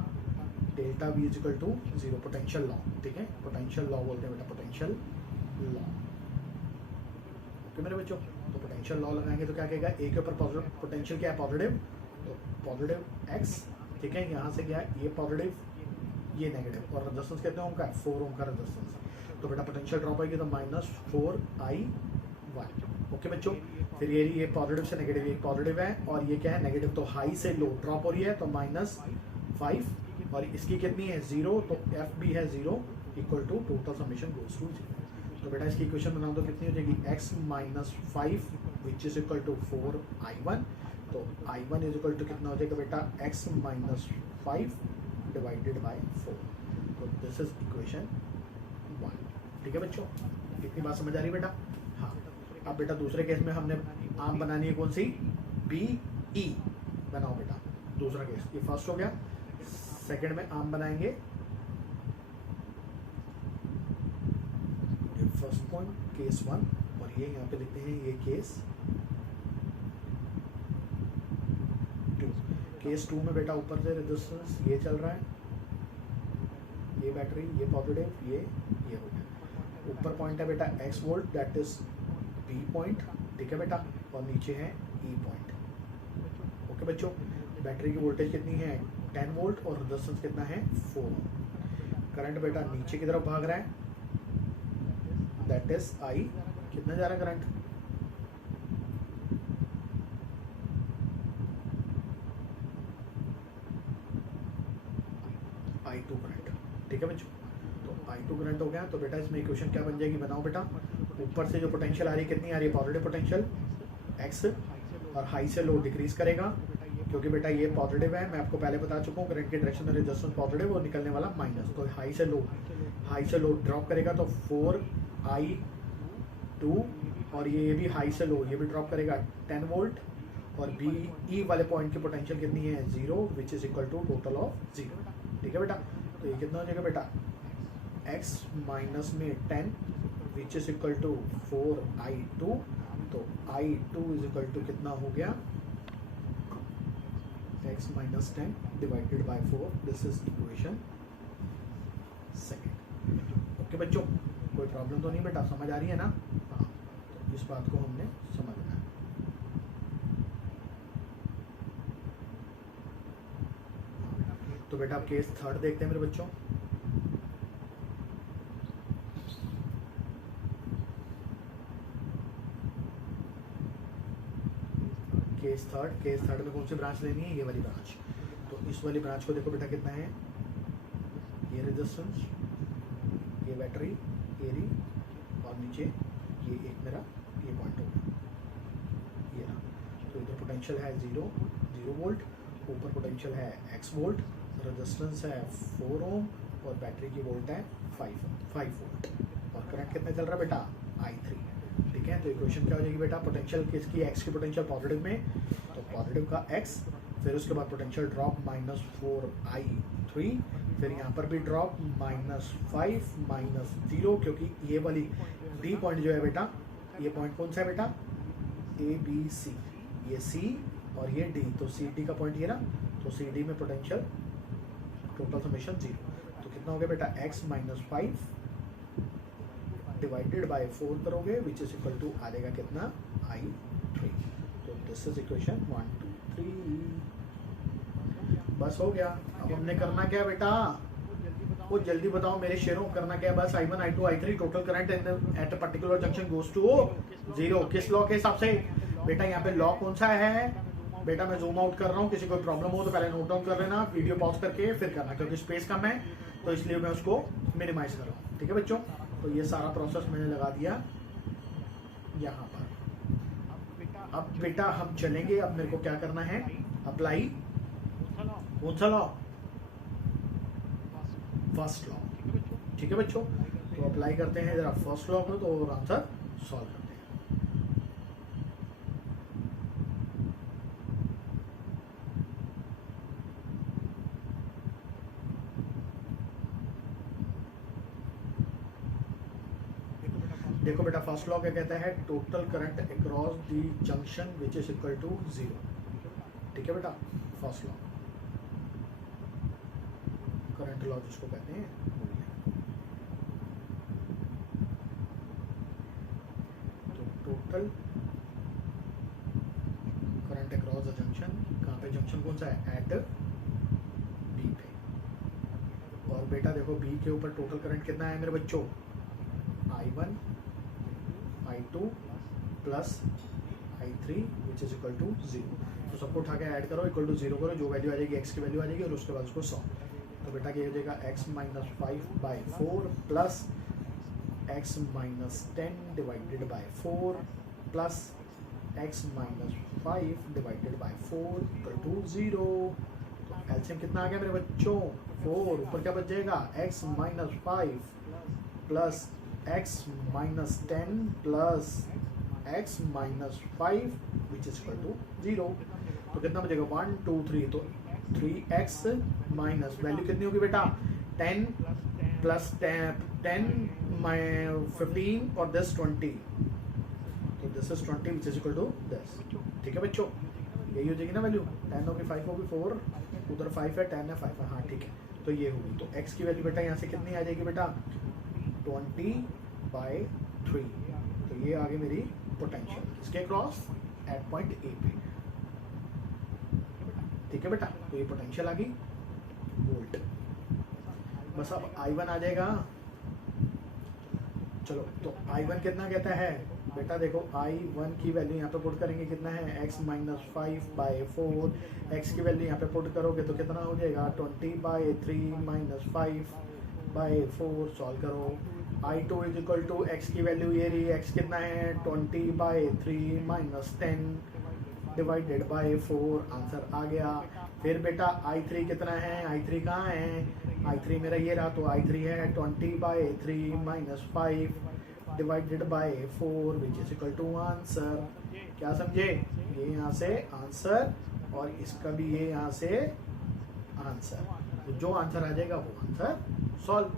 delta V is equal to 0, potential law. ठीक है, पोटेंशियल लॉ बोलते हैं बेटा, पोटेंशियल लॉ। ओके मेरे बच्चों, तो पोटेंशियल लॉ लगाएंगे तो क्या कहेगा, ए के ऊपर पोटेंशियल क्या है, पॉजिटिव, तो पॉजिटिव x। ठीक है, यहाँ से क्या है, ये पॉजिटिव ये नेगेटिव, और रेजिस्टेंस कितने ओम का है, 4 ओम का रेजिस्टेंस। तो बेटा पोटेंशियल ड्रॉप आएगी तो -4I1। ओके बच्चों, फिर ये पॉजिटिव से नेगेटिव, ये पॉजिटिव है और ये क्या है, नेगेटिव, तो हाई से लो ड्रॉप हो रही है तो -5, और इसकी कितनी है 0, तो F भी है 0 equal to total summation goes to 0। तो बेटा इसकी इक्वेशन बनाओ तो कितनी हो जाएगी, x -5 which is equal to 4I1। तो I1 इज इक्वल टू कितना हो जाएगा बेटा, x -5 डिवाइडेड बाय 4। तो दिस इज इक्वेशन 1। ठीक है बच्चों, कितनी बात समझ आ रही है बेटा। हाँ, अब बेटा दूसरे केस में हमने आम बनानी है कौन सी, BE बनाओ बेटा, दूसरा केस, ये फर्स्ट हो गया। सेकंड में आम बनाएंगे, फर्स्ट पॉइंट केस 1, और ये यहाँ पे लिखते हैं ये केस 2। केस 2 में बेटा ऊपर से रेजिस्टेंस ये चल रहा है, ये बैटरी, ये पॉजिटिव, ये हो गया। ऊपर पॉइंट है बेटा x volt, that is B point. ठीक है बेटा, और नीचे है E पॉइंट। ओके बच्चों, बैटरी की वोल्टेज कितनी है, 10 वोल्ट, और रेजिस्टेंस कितना है, 4। करंट बेटा नीचे की तरफ भाग रहा है, दैट इज I, कितना जा रहा है करंट, I2 करंट। ठीक है बच्चों, तो I2 करंट हो गया। तो बेटा इसमें इक्वेशन क्या बन जाएगी, बनाओ बेटा। ऊपर से जो पोटेंशियल आ रही है कितनी आ रही है, पॉजिटिव पोटेंशियल x, और हाई से लो डिक्रीज करेगा, क्योंकि बेटा ये पॉजिटिव है, मैं आपको पहले बता चुका हूँ, करंट की डायरेक्शन में रेजिस्टेंस पॉजिटिव और निकलने वाला माइनस। तो हाई से लो ड्रॉप करेगा तो 4I2, और ये भी हाई से लो ये भी ड्रॉप करेगा 10 वोल्ट, और BE वाले पॉइंट की पोटेंशियल कितनी है, 0 which is equal to total of 0। ठीक है बेटा, तो ये कितना हो जाएगा बेटा, x माइनस में 10 विच इज इक्वल टू 4I2। तो I2 इज इक्वल टू कितना हो गया, x minus 10 divided by 4। This is equation second. Okay बच्चों, कोई प्रॉब्लम तो नहीं बेटा, समझ आ रही है ना। हाँ, तो इस बात को हमने समझना है। तो बेटा आप केस थर्ड देखते हैं मेरे बच्चों। केस थर्ड में कौन सी ब्रांच लेनी है, ये वाली ब्रांच। तो इस वाली ब्रांच को देखो बेटा कितना है, ये रेजिस्टेंस, ये बैटरी, ये री, और नीचे ये एक मेरा ये पॉइंट होगा, ये रहा। तो इधर पोटेंशियल है 0 वोल्ट, ऊपर पोटेंशियल है x वोल्ट, रेजिस्टेंस है 4 ओम, और बैटरी की वोल्ट है 5 वोल्ट, और करंट कितना चल रहा है बेटा, I3। ठीक है, तो इक्वेशन क्या हो जाएगी बेटा, पोटेंशियल किसकी, x की पोटेंशियल पॉजिटिव में, तो पॉजिटिव का x, फिर उसके बाद पोटेंशियल ड्रॉप -4I3 फिर यहाँ पर भी ड्रॉप -5 -0, क्योंकि ये वाली डी पॉइंट जो है बेटा, ये पॉइंट कौन सा है बेटा, ABC, ये C और ये D, तो CD का पॉइंट ये ना, तो CD में पोटेंशियल टोटल समेशन 0, तो कितना हो गया बेटा, x -5 डिवाइडेड बाय 4 करोगे विच इज इक्वल टू आ जाएगा कितना, I3। तो दिस इज इक्वेशन 1 2 3। बस हो गया। अब हमने करना क्या है बेटा, वो जल्दी बताओ मेरे शेयरों, करना क्या है, बस I1 I2 I3 total current at a particular junction goes to 0। किस लॉ के हिसाब से बेटा, यहाँ पे लॉ कौन सा है बेटा, मैं जूम आउट कर रहा हूँ, किसी को प्रॉब्लम हो तो पहले नोट डाउन कर लेना, वीडियो पॉज करके फिर करना, क्योंकि स्पेस कम है तो इसलिए मैं उसको मिनिमाइज कर रहा हूँ। ठीक है बच्चों, तो ये सारा प्रोसेस मैंने लगा दिया यहाँ पर। अब बेटा हम चलेंगे, अब मेरे को क्या करना है, अप्लाई कौन सा लॉ, फर्स्ट लॉ। ठीक है बच्चों, तो अप्लाई करते हैं जरा फर्स्ट लॉ को, तो आंसर सॉल्व करते हैं। देखो बेटा फर्स्ट लॉ क्या कहता है, total current across the junction which is equal to 0। ठीक है बेटा, फर्स्ट लॉ, करंट लॉ जिसको कहते हैं। तो total current across the junction, कहाँ पे जंक्शन कौन सा है, एट बी पे। और बेटा देखो बी के ऊपर टोटल करंट कितना है मेरे बच्चों, I1 I2 plus I3 which is equal to 0। तो सबको उठा के ऐड करो, इक्वल टू 0 करो, जो वैल्यू आ जाएगी x की वैल्यू आ जाएगी, और उसके बाद उसको सॉल्व। तो बेटा क्या हो जाएगा, x -5/4 plus x -10 divided by 4 plus x -5 divided by 4 equal to 0। तो एलसीएम कितना आ गया मेरे बच्चों, 4, ऊपर क्या बच जाएगा, x -5 plus x -10 plus x -5 which is equal to 0। तो कितना बचेगा, 1 2 3, तो 3x माइनस वैल्यू कितनी होगी बेटा, 10 प्लस 10 15 और दिस 20, तो this is 20 which is equal to this. ठीक है बच्चों, यही हो जाएगी ना वैल्यू, 10 होगी 5 होगी 4, उधर 5 है 10 है 5 है, हाँ ठीक है, तो ये होगी। तो x की वैल्यू बेटा यहाँ से कितनी आ जाएगी बेटा, 20/3। तो ये आ गई मेरी पोटेंशियल इसके क्रॉस एट पॉइंट ए पे। ठीक है बेटा, तो ये पोटेंशियल आ गई वोल्ट। बस अब I1 आ जाएगा। चलो तो I1 कितना कहता है बेटा, देखो I1 की वैल्यू यहाँ पे पुट करेंगे, कितना है, x -5/4, x की वैल्यू यहाँ पे पुट करोगे तो कितना हो जाएगा, 20/3 -5/4, सॉल्व करो। I2 is equal to x की वैल्यू ये रही, x कितना है, 20/3 -10 डिवाइडेड बाय 4, आंसर आ गया। फिर बेटा I3 कितना है, I3 कहाँ है, I3 मेरा ये रहा, तो I3 है 20/3 -5 divided by 4 which is equal to answer. क्या समझे, ये यहाँ से आंसर और इसका भी ये यहाँ से आंसर, तो जो आंसर आ जाएगा वो आंसर सॉल्व।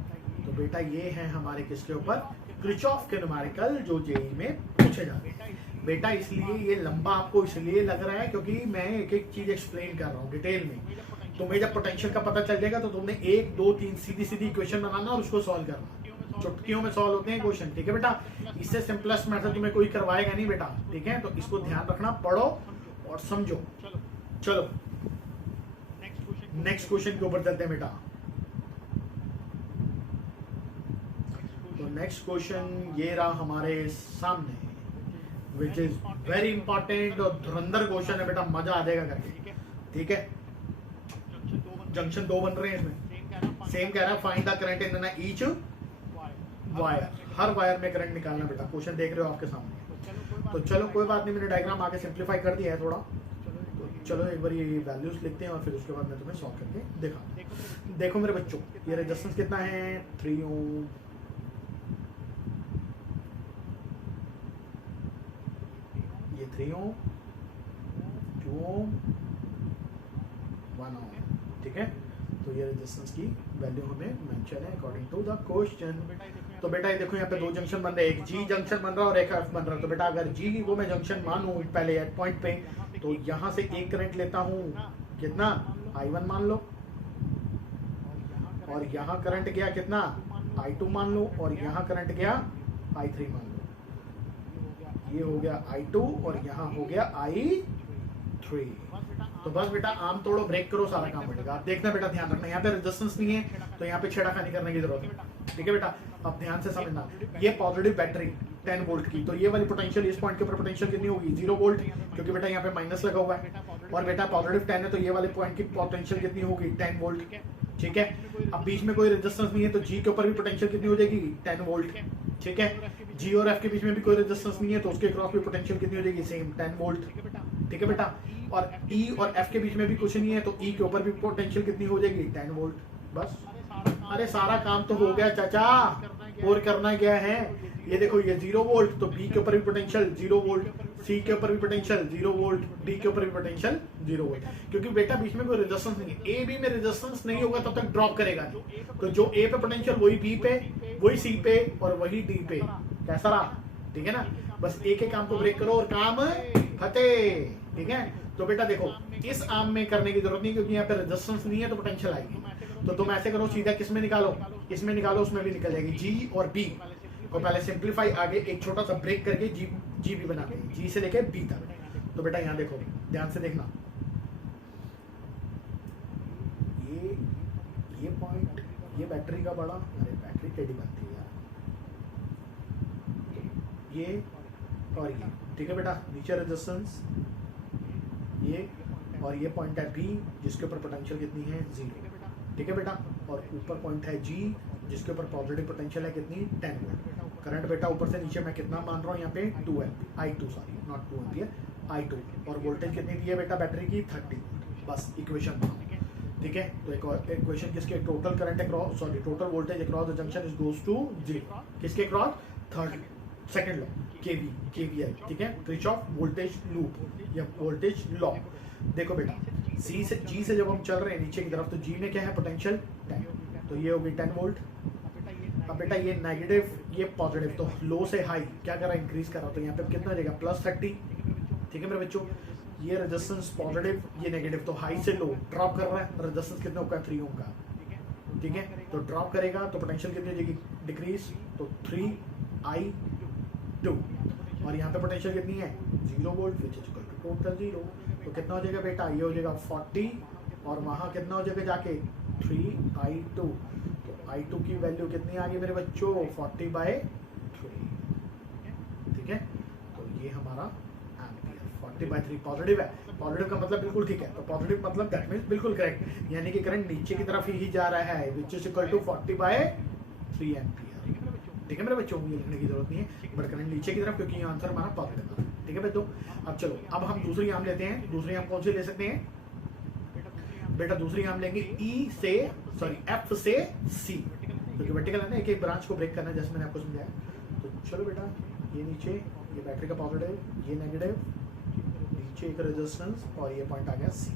तो बेटा ये है हमारे किसके ऊपर, किरचॉफ के न्यूमेरिकल, जो जेईई में पूछे जाते हैं बेटा। इसलिए ये लंबा आपको इसलिए लग रहा है क्योंकि मैं एक एक चीज एक्सप्लेन कर रहा हूँ डिटेल में। तुम्हें जब पोटेंशियल का पता चल जाएगा तो तुमने 1 2 3 सीधी सीधी इक्वेशन बनाना और उसको सॉल्व करना, चुटकियों में सॉल्व होते हैं क्वेश्चन। ठीक है बेटा, इससे सिंपलेस्ट मेथड तुम्हें कोई करवाएगा नहीं बेटा। ठीक है, तो इसको ध्यान रखना, पढ़ो और समझो। चलो नेक्स्ट क्वेश्चन के ऊपर चलते हैं बेटा। तो नेक्स्ट क्वेश्चन ये रहा हमारे सामने, विच इज वेरी इंपॉर्टेंट और धुरंधर क्वेश्चन है बेटा, मजा आ जाएगा करके। ठीक है, जंक्शन 2 बन रहे हैं इसमें, सेम कह रहा है find the current in each wire, her wire में करंट निकालना बेटा। क्वेश्चन देख रहे हो आपके सामने। तो चलो कोई बात नहीं, मैंने डायग्राम आगे सिंप्लीफाई कर दिया है थोड़ा। तो चलो एक बार ये वैल्यूज लिखते हैं और फिर उसके बाद मैं तुम्हें सॉल्व करके दिखा। देखो मेरे बच्चों, ये रेजिस्टेंस कितना है, 3 ओम, ये 3 ओम, 2 ओम, 1 ओम। ठीक है, तो ये रेजिस्टेंस की वैल्यू हमें मेंशन है अकॉर्डिंग टू द क्वेश्चन। तो बेटा ये देखो यहाँ पे दो जंक्शन बन रहे हैं, एक जी जंक्शन बन रहा है और एक एफ बन रहा है। तो बेटा अगर जी को मैं जंक्शन मानूं पहले एट पॉइंट पे, तो यहाँ से एक करंट लेता हूँ कितना I1 मान लो, और यहाँ करंट गया कितना I2 मान लो, और यहाँ करंट गया I3 मान लो। ये हो गया I2 और यहाँ हो गया I3। तो बस बेटा आम तोड़ो ब्रेक करो, सारा काम बढ़ेगा। आप देखना बेटा, ध्यान रखना, यहाँ पे रेजिस्टेंस नहीं है तो यहाँ पे छेड़खानी करने की जरूरत है। ठीक है बेटा, अब ध्यान से समझना, ये पॉजिटिव बैटरी 10 वोल्ट की, तो ये वाली पोटेंशियल इस पॉइंट के ऊपर पोटेंशियल कितनी होगी 0 वोल्ट, क्योंकि बेटा यहाँ पे माइनस लगा हुआ है। और बेटा पॉजिटिव 10 है तो ये वाले पॉइंट की पोटेंशियल कितनी होगी 10 वोल्ट। ठीक है, अब बीच में कोई रेजिस्टेंस नहीं है तो जी के ऊपर भी पोटेंशियल कितनी हो जाएगी 10 वोल्ट। ठीक है, जी और एफ के बीच में भी कोई रेजिस्टेंस नहीं है तो उसके क्रॉस भी पोटेंशियल कितनी हो जाएगी सेम 10 वोल्ट। ठीक है बेटा, और ई और एफ के बीच में भी कुछ नहीं है तो ई के ऊपर भी पोटेंशियल कितनी हो जाएगी 10 वोल्ट। बस, अरे सारा काम तो हो गया चाचा, और करना क्या है, ये देखो ये 0 वोल्ट तो बी के ऊपर भी पोटेंशियल 0 वोल्ट, सी के ऊपर भी पोटेंशियल 0 वोल्ट, डी के ऊपर भी पोटेंशियल 0 वोल्ट, क्योंकि बेटा बीच में कोई रेजिस्टेंस नहीं है। ए बी में रेजिस्टेंस नहीं होगा तब तक ड्रॉप करेगा नहीं, तो जो ए पे पोटेंशियल वही बी पे, वही सी पे और वही डी पे। कैसा रहा? ठीक है ना, बस एक एक काम को ब्रेक करो और काम फतेह। ठीक है, तो बेटा देखो इस आर्म में करने की जरूरत नहीं, क्योंकि यहाँ पे रेजिस्टेंस नहीं है तो पोटेंशियल आएगी। तो तुम ऐसे करो, सीधा किसमें निकालो, इसमें निकालो, उसमें भी निकल जाएगी। जी और बी को पहले सिंप्लीफाई, आगे एक छोटा सा ब्रेक करके जी भी बनाते हैं, जी से लेके बी तक। तो बेटा यहाँ देखो, ध्यान से देखना, ये पॉइंट, ये बैटरी का बड़ा, अरे बैटरी टेढ़ी बनती है यार, ये और ये। ठीक है बेटा, नीचे रेजिस्टेंस ये, और ये पॉइंट है बी जिसके ऊपर पोटेंशियल कितनी है 0। ठीक है बेटा, और ऊपर पॉइंट है जी जिसके ऊपर पॉजिटिव पोटेंशियल है कितनी 10 वोल्ट। करंट बेटा ऊपर से नीचे मैं कितना मान रहा हूँ यहाँ पे 2 ampere, I2 sorry not 2 ampere, I2, और वोल्टेज कितनी दी है बेटा बैटरी की 30 वोल्ट। बस इक्वेशन बनाओ। ठीक है, तो एक और इक्वेशन किसके, total current across, sorry total voltage across the junction is goes to 0, किसके across, third second law KVL. ठीक है, किरचॉफ वोल्टेज लूप या वोल्टेज लॉ। देखो बेटा सी से जी से जब हम चल रहे हैं नीचे की तरफ, तो जी में क्या है पोटेंशियल 10, तो ये हो गई 10 वोल्ट। अब बेटा ये नेगेटिव ये पॉजिटिव, तो लो से हाई क्या कर रहा है, इंक्रीज कर रहा है, तो यहाँ पे कितना हो जाएगा +30। ठीक है मेरे बच्चों, ये रेजिस्टेंस पॉजिटिव, ये नेगेटिव, तो हाई से लो ड्रॉप कर रहा है, रेजिस्टेंस कितना होगा 3 ओम का। ठीक है, तो ड्रॉप करेगा तो पोटेंशियल कितनी हो जाएगी डिक्रीज, तो 3I2, और यहाँ पे पोटेंशियल कितनी है 0 volt which is equal to total 0। तो कितना हो जाएगा बेटा, ये हो जाएगा 40, और वहाँ कितना हो जाएगा जाके 3I2। तो I2 की वैल्यू कितनी आ गई मेरे बच्चों 40/3। ठीक है, तो ये हमारा एम्पियर 40/3 पॉजिटिव है। पॉजिटिव का मतलब बिल्कुल ठीक है, तो पॉजिटिव मतलब दैट मींस बिल्कुल करेक्ट, यानी कि करंट नीचे की तरफ ही जा रहा है which is equal to 40/3 ampere. ठीक है मेरे बच्चों, ये लिखने की जरूरत नहीं है, बट करंट नीचे की तरफ, क्योंकि ये आंसर हमारा पॉजिटिव है। ठीक है बच्चों, अब चलो अब हम दूसरी आम लेते हैं। दूसरी आम कौन सी ले सकते हैं बेटा, दूसरी आम लेंगे ई से, सॉरी एफ से सी, क्योंकि वर्टिकल है ना, एक एक ब्रांच को ब्रेक करना है जैसे मैंने आपको समझाया। तो चलो बेटा, ये नीचे ये बैटरी का पॉजिटिव, ये नेगेटिव, नीचे एक रेजिस्टेंस, और ये पॉइंट आ गया सी।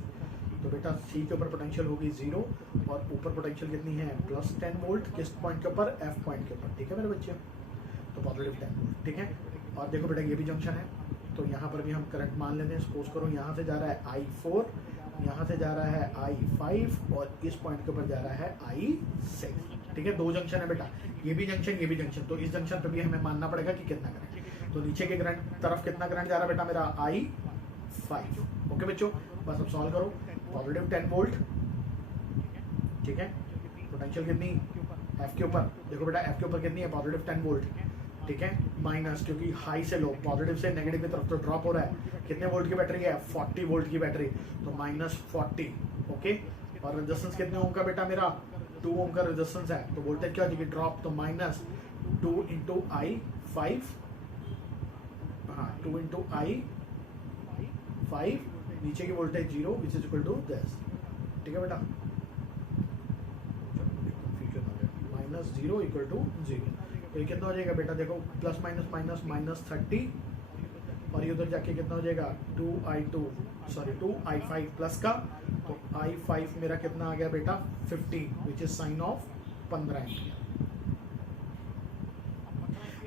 तो बेटा सी के ऊपर पोटेंशियल होगी 0, और ऊपर पोटेंशियल कितनी है +10 वोल्ट, किस पॉइंट के ऊपर, एफ पॉइंट के ऊपर। ठीक है मेरे बच्चे, तो पॉजिटिव 10 वोल्ट। ठीक है, और देखो बेटा ये भी जंक्शन है, तो यहाँ पर भी हम करंट मान लेते हैं। सपोज करो यहाँ से जा रहा है I4, यहाँ से जा रहा है I5, और इस पॉइंट के ऊपर जा रहा है I6। ठीक है, दो जंक्शन है बेटा, ये भी जंक्शन ये भी जंक्शन, तो इस जंक्शन पे भी हमें मानना पड़ेगा कि कितना करंट। तो नीचे के करंट तरफ कितना करंट जा रहा है बेटा मेरा I5। ओके बच्चों, बस अब सॉल्व करो, पॉजिटिव 10 वोल्ट। ठीक है, पोटेंशियल कितनी एफ के ऊपर, देखो बेटा एफ के ऊपर कितनी है पॉजिटिव 10 वोल्ट। ठीक है, माइनस, क्योंकि हाई से लो, पॉजिटिव से नेगेटिव की तरफ तो ड्रॉप हो रहा है। कितने वोल्ट की बैटरी है 40 वोल्ट की बैटरी, तो -40। ओके, और रेजिस्टेंस कितने ओम का बेटा मेरा 2 ओम का रेजिस्टेंस है, तो वोल्टेज क्या हो जाएगी ड्रॉप, तो -2 × I5, हाँ 2 × I5, नीचे की voltage 0 which is equal to this. ठीक है बेटा, -0 = 0, तो ये कितना हो जाएगा बेटा, देखो प्लस माइनस माइनस -30, और ये उधर जाके कितना हो जाएगा 2I5 प्लस का, तो तो I5 मेरा कितना आ गया बेटा 15 which is sine of 15 ampere.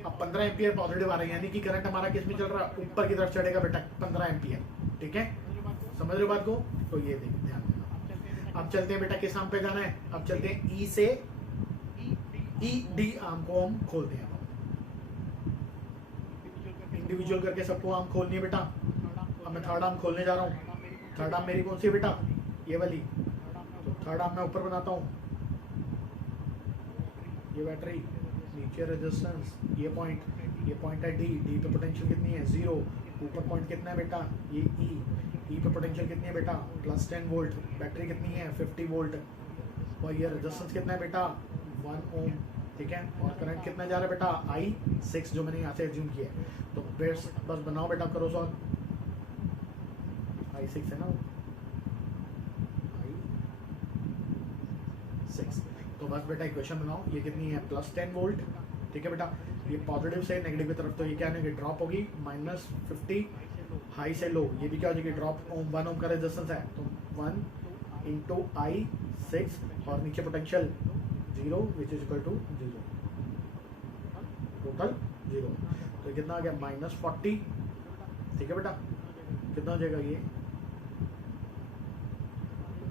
अब 15 एम्पियर पॉजिटिव आ रहा है यानी कि करंट हमारा किस में चल रहा है, ऊपर की तरफ चढ़ेगा बेटा 15 एम्पियर। ठीक है, समझ रहे हो बात को? तो ये देखिए ध्यान देना। अब चलते हैं बेटा किस आर्म पे जाना है, अब चलते हैं ई से डी आर्म को हम खोलते हैं। इंडिविजुअल करके सबको आर्म खोलनी है बेटा। अब मैं थर्ड आर्म खोलने जा रहा हूँ। थर्ड आर्म मेरी कौन सी है बेटा, ये वाली। तो थर्ड आर्म मैं ऊपर बनाता हूँ, ये बैटरी, नीचे रेजिस्टेंस, ये पॉइंट है डी पे पोटेंशियल कितनी है 0, ऊपर पॉइंट कितना है बेटा ये ई पे पोटेंशियल कितनी है बेटा +10 वोल्ट, बैटरी कितनी है 50 वोल्ट, और ये रेजिस्टेंस कितना है बेटा 1 ओम। ठीक है, और करंट कितना जा रहा है बेटा I6 जो मैंने यहाँ से एज्यूम किया है। तो बस बनाओ बेटा, करो सॉल्व। I6 है ना, I6। तो बस बेटा इक्वेशन बनाओ, ये कितनी है +10 वोल्ट। ठीक है बेटा, ये पॉजिटिव से नेगेटिव की तरफ, तो ये क्या है ड्रॉप होगी -50 हाई से लो, ये भी क्या हो जाएगी ड्रॉप। 1 ओम का रेजिस्टेंस है तो 1 × I6 और नीचे potential 0 which is equal to 0, total 0। तो कितना आ गया -40। ठीक है बेटा, कितना हो जाएगा ये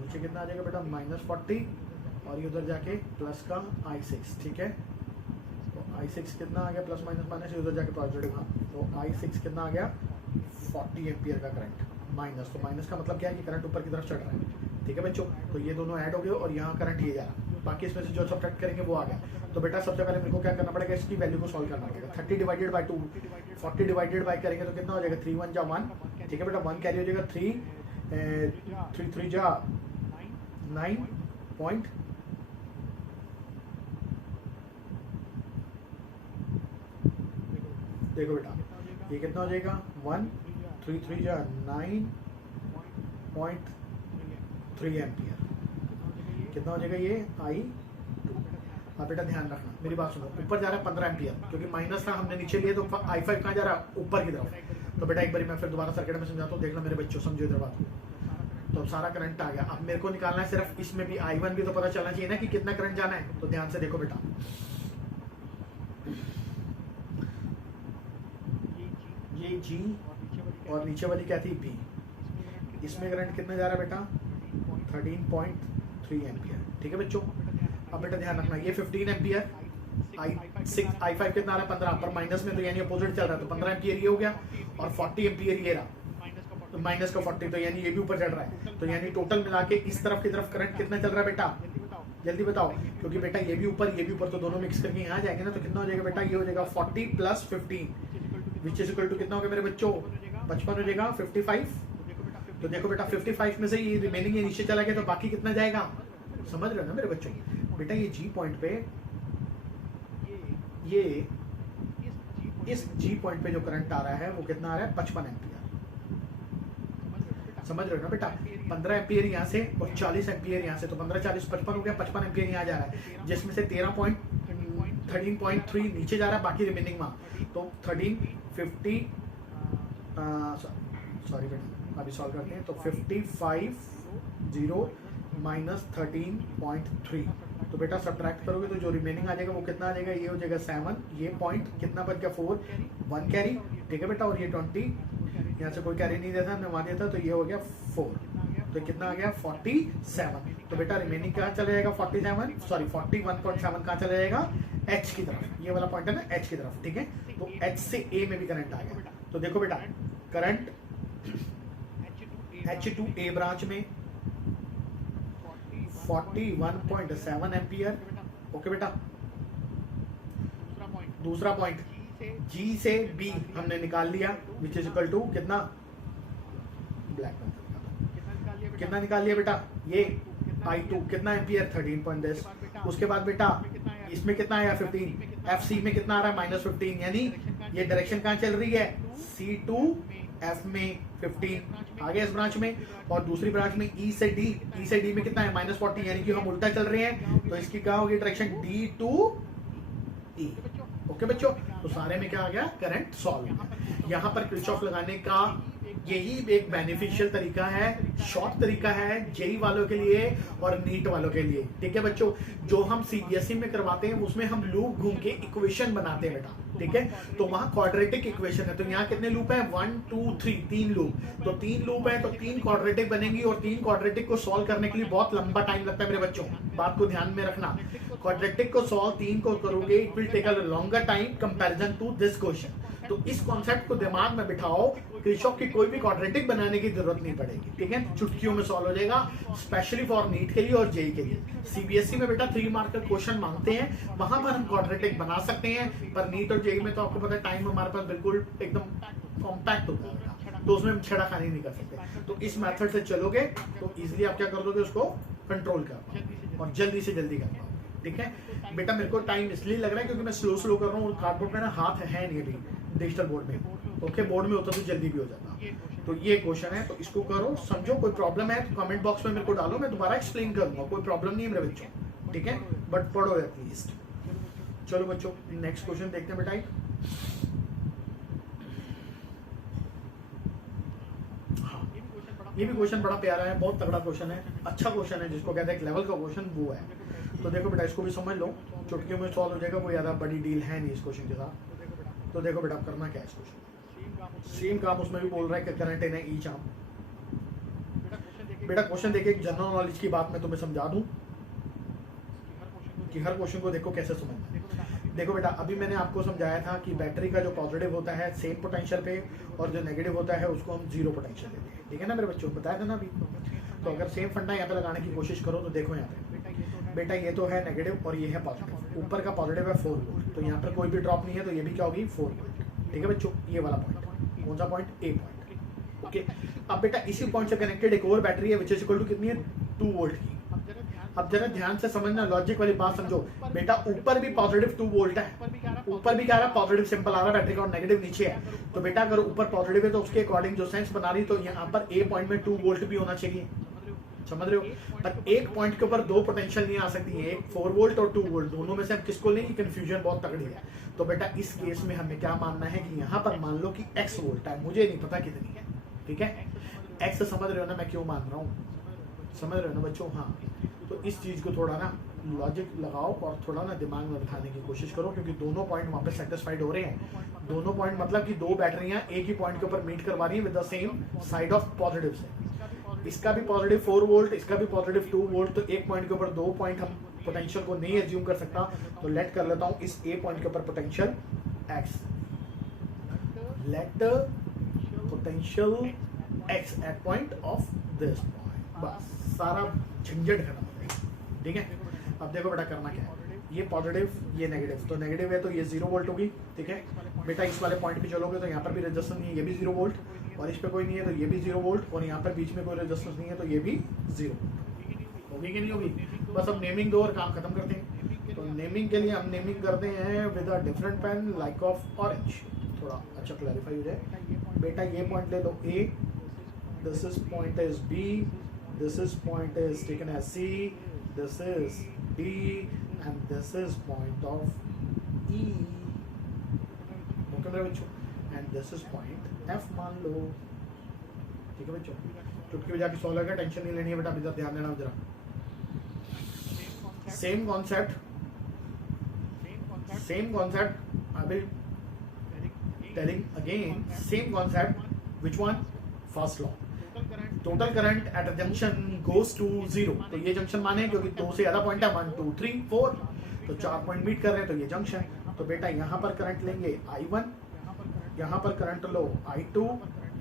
नीचे कितना आ जाएगा बेटा -40 और ये उधर जाके प्लस का I6। ठीक है, तो I6 कितना आ गया प्लस माइनस ये उधर जाके पॉजिटिव। हाँ, तो I6 कितना आ गया 40 एम्पियर का करंट माइनस। तो माइनस का मतलब क्या है कि करंट ऊपर की तरफ चढ़ रहा है। ठीक है बच्चों, तो ये दोनों ऐड हो गए और यहाँ करंट ये जा रहा है, बाकी इसमें से जो सब्ट्रैक्ट करेंगे वो आ गया। तो बेटा सबसे पहले मेरे को क्या करना पड़ेगा, इसकी वैल्यू को सॉल्व करना पड़ेगा। 30 डिवाइडेड बाई 2, 40 डिवाइडेड बाई करेंगे तो कितना हो जाएगा 3 × 1 = 1। ठीक है बेटा, 1 कैरी हो जाएगा 3 3 जा 9 पॉइंट। देखो बेटा ये कितना हो जाएगा 1 3 3 जा 9.3 एम्पियर। कितना हो जाएगा ये I2। अब बेटा ध्यान रखना, मेरी बात सुनो, ऊपर जा रहा है 15 एम्पियर क्योंकि माइनस था हमने नीचे लिए, तो I5 कहाँ जा रहा है ऊपर की तरफ। तो बेटा एक बार मैं फिर दोबारा सर्किट में समझाता हूँ, देखना मेरे बच्चों, समझो इधर बात को। तो अब सारा करंट आ गया, अब मेरे को निकालना है सिर्फ इसमें भी I1 भी तो पता चलना चाहिए ना कि कितना करंट जाना है। तो ध्यान से देखो बेटा, ये G और नीचे वाली क्या थी B, इसमें करंट कितना जा रहा है बेटा 13.3 एम्पियर। ठीक है बच्चों, अब बेटा ध्यान रखना, ये 15 एम्पियर I5 कितना आ रहा है 15 पर माइनस में, तो यानी अपोजिट चल रहा है, तो 15 एम्पियर ये हो गया और 40 एम्पियर ये रहा, तो माइनस का 40, तो यानी ये भी ऊपर चढ़ रहा है। तो यानी टोटल मिला के इस तरफ की तरफ करंट कितना चल रहा है बेटा, जल्दी बताओ, क्योंकि बेटा ये भी ऊपर तो दोनों मिक्स करके यहाँ जाएंगे ना, तो कितना हो जाएगा बेटा, ये हो जाएगा 40 + 15 विच इज इक्वल टू कितना हो गया मेरे बच्चों 55 हो जाएगा 55। तो देखो बेटा 55 में से ये रिमेनिंग ये नीचे चला गया, तो बाकी कितना जाएगा, समझ रहे हो ना मेरे बच्चों। बेटा ये G पॉइंट पे, ये इस G पॉइंट पे जो करंट आ रहा है वो कितना आ रहा है 55 एम्पियर। समझ रहे हो ना बेटा, 15 एम्पियर यहाँ से और 40 एम्पियर यहाँ से, तो 15 40 55 हो गया, 55 एम्पियर यहाँ जा रहा है, जिसमें से 13.3 नीचे जा रहा है, बाकी रिमेनिंग वहाँ। तो 1350 सॉरी बेटा अभी सॉल्व करते हैं। तो 55 माइनस 13.3, तो बेटा सब्ट्रैक्ट करोगे तो जो रिमेनिंग आ जाएगा वो कितना आ जाएगा, ये हो जाएगा 7, ये पॉइंट कितना बच गया 4, 1 कैरी। ठीक है बेटा, और ये 20 यहाँ से कोई कैरी नहीं देता, हमने वहाँ दिया था, तो ये हो गया 4, तो कितना आ गया 47। तो बेटा रिमेनिंग कहाँ चला जाएगा 41.7 कहाँ चला जाएगा H की तरफ, ये वाला पॉइंट है ना H की तरफ। ठीक है, तो H से A में भी करंट आ गया। तो देखो बेटा current H to A branch में 41.7 एम्पियर। ओके बेटा, दूसरा पॉइंट G से B हमने निकाल लिया विच इज इक्वल टू कितना, ब्लैक कितना निकाल लिया बेटा, ये I2 कितना एम्पियर 13.10। उसके बाद बेटा इसमें कितना आया 15, FC में कितना आ रहा है -15, यानी ये डायरेक्शन कहाँ चल रही है C to F में 15 आगे इस ब्रांच में, और दूसरी ब्रांच में E से D में कितना है -40, यानी कि हम उल्टा चल रहे हैं, तो इसकी क्या होगी direction D to E। Okay बच्चों, तो सारे में क्या आ गया करंट सॉल्व हो गया। यहाँ पर किरचॉफ लगाने का यही एक बेनिफिशियल तरीका है, शॉर्ट तरीका है जेई वालों के लिए और नीट वालों के लिए। ठीक है बच्चों, जो हम सीबीएसई में करवाते हैं उसमें हम लूप घूम के इक्वेशन बनाते हैं बेटा। ठीक है, तो वहां क्वाड्रेटिक इक्वेशन है, तो यहाँ कितने लूप है, 1 2 3, 3 लूप। तो 3 लूप है तो 3 क्वाड्रेटिक बनेंगी, और 3 क्वाड्रेटिक को सॉल्व करने के लिए बहुत लंबा टाइम लगता है मेरे बच्चों, बात को ध्यान में रखना। क्वाड्रेटिक को सॉल्व 3 को करोगे, it will take a longer time comparison to this question. तो इस कॉन्सेप्ट को दिमाग में बिठाओ, क्रिशॉफ की कोई भी क्वाड्रेटिक बनाने की जरूरत नहीं पड़ेगी। ठीक है, चुटकियों में सॉल्व हो जाएगा, स्पेशली फॉर नीट के लिए और जेई के लिए। सीबीएसई में बेटा 3 मार्क का क्वेश्चन मांगते हैं, वहां पर हम क्वाड्रेटिक बना सकते हैं, पर नीट और जेई में तो आपको पता है टाइम हमारे पास बिल्कुल एकदम कॉम्पैक्ट होता है, तो उसमें हम छेड़ाखानी नहीं कर सकते। तो इस मेथड से चलोगे तो इजिली आप क्या कर दोगे, उसको कंट्रोल कर पाओ और जल्दी से जल्दी कर पाओ। ठीक है बेटा, मेरे को टाइम इसलिए लग रहा है क्योंकि मैं स्लो कर रहा हूँ, कार्डबोर्ड में ना हाथ है नहीं अभी, डिजिटल बोर्ड में। ओके, बोर्ड में होता तो जल्दी भी हो जाता। तो ये क्वेश्चन है, तो इसको करो, समझो। कोई प्रॉब्लम है तो कमेंट बॉक्स में मेरे को डालो, मैं दोबारा एक्सप्लेन करूंगा, कोई प्रॉब्लम नहीं है मेरे बच्चों। ठीक है, बट पढ़ो एटलीस्ट। चलो बच्चों, नेक्स्ट क्वेश्चन देखते हैं बेटा। हाँ, ये भी क्वेश्चन बड़ा प्यारा है, बहुत तगड़ा क्वेश्चन है, अच्छा क्वेश्चन है, जिसको कहते हैं एक लेवल का क्वेश्चन वो है। तो देखो बेटा, इसको भी समझ लो, चुटकियों में सॉल्व हो जाएगा, कोई ज्यादा बड़ी डील है नहीं इस क्वेश्चन के साथ। तो देखो बेटा, करना क्या है, इस क्वेश्चन सेम काम उसमें भी बोल रहा है कि करंट इन ईच आर्म। बेटा क्वेश्चन देखिए, जनरल नॉलेज की बात मैं तुम्हें समझा दूं कि हर क्वेश्चन को देखो कैसे समझना। देखो बेटा, अभी मैंने आपको समझाया था कि बैटरी का जो पॉजिटिव होता है सेम पोटेंशियल पे, और जो नेगेटिव होता है उसको हम 0 पोटेंशियल देते हैं। ठीक है ना मेरे बच्चों, बताया था ना अभी। तो अगर सेम फंडा यहाँ पे लगाने की कोशिश करो तो देखो यहाँ पे बेटा, ये तो है नेगेटिव और ये है पॉजिटिव। ऊपर का पॉजिटिव है 4 वोल्ट, तो यहाँ पर कोई भी ड्रॉप नहीं है, तो ये भी क्या होगी 4 वोल्ट। ठीक है बच्चों, ये वाला पॉइंट कौन सा पॉइंट, ए पॉइंट। ओके, अब बेटा इसी पॉइंट से कनेक्टेड एक और बैटरी है विच इज इक्वल टू कितनी है, 2 वोल्ट की। अब जरा ध्यान से समझना, लॉजिक वाली बात समझो बेटा। ऊपर भी पॉजिटिव 2 वोल्ट है, ऊपर भी क्या रहा, पॉजिटिव सिंपल आ रहा है बैटरी का, और नेगेटिव नीचे है। तो बेटा अगर ऊपर पॉजिटिव है तो उसके अकॉर्डिंग जो सेंस बना रही, तो यहाँ पर ए पॉइंट में 2 वोल्ट भी होना चाहिए, समझ रहे हो। पर एक पॉइंट के ऊपर 2 पोटेंशियल नहीं आ सकती है, एक 4 वोल्ट और 2 वोल्ट, दोनों में से हम किसको लेंगे, कंफ्यूजन बहुत तगड़ी है। तो बेटा इस केस में हमें क्या मानना है कि यहाँ पर मान लो कि x वोल्ट है, मुझे नहीं पता कितनी है। ठीक है, x समझ रहे हो ना मैं क्यों मान रहा हूँ, समझ रहे हो ना बच्चों। हाँ, तो इस चीज को थोड़ा ना लॉजिक लगाओ और थोड़ा ना दिमाग में बिठाने की कोशिश करो, क्योंकि दोनों पॉइंट वहां पे सेटिस्फाइड हो रहे हैं। दोनों पॉइंट मतलब कि 2 बैटरियां एक ही पॉइंट के ऊपर मीट करवा रही है with the same side of positive से। इसका भी पॉजिटिव 4 वोल्ट, इसका भी पॉजिटिव 2 वोल्ट, तो एक पॉइंट के ऊपर 2 पॉइंट हम पोटेंशियल को नहीं एज्यूम कर सकता। तो लेट कर लेता हूं इस ए पॉइंट के ऊपर potential x, let potential x at point of this point, बस सारा झंझट खत्म हो गया। ठीक है, अब देखो बेटा करना क्या है, ये पॉजिटिव ये नेगेटिव, तो नेगेटिव है तो ये 0 वोल्ट होगी। ठीक है बेटा, इस वाले पॉइंट पे चलोगे तो यहाँ पर भी रेजिस्टेंस नहीं है, ये भी 0 वोल्ट, और इस पे कोई नहीं है तो ये भी 0 वोल्ट, और यहाँ पर बीच में कोई रेजिस्टेंस नहीं है तो ये भी 0 होगी कि नहीं होगी। बस अब नेमिंग दो और काम खत्म करते हैं। तो नेमिंग के लिए हम नेमिंग करते हैं with a different pen like of orange, थोड़ा अच्छा क्लैरिफाई हो जाए। बेटा ये पॉइंट ले लो A, this is point is B, this is point is taken as C, this is D, and this is point of E. Okay मेरे बच्चों, and this is point F मान लो। ठीक है बच्चों, चुटकी बजा के सॉल्व होगा, टेंशन नहीं लेनी है बेटा, इधर ध्यान देना जरा। Same concept I will telling again, same concept, which one, first law, total current at a junction goes to 0। तो ये जंक्शन माने क्योंकि 2 से ज्यादा पॉइंट है, 1 2 3 4, तो 4 पॉइंट मीट कर रहे हैं, तो ये जंक्शन। तो बेटा यहाँ पर करंट लेंगे I1, यहाँ पर करंट लो I2,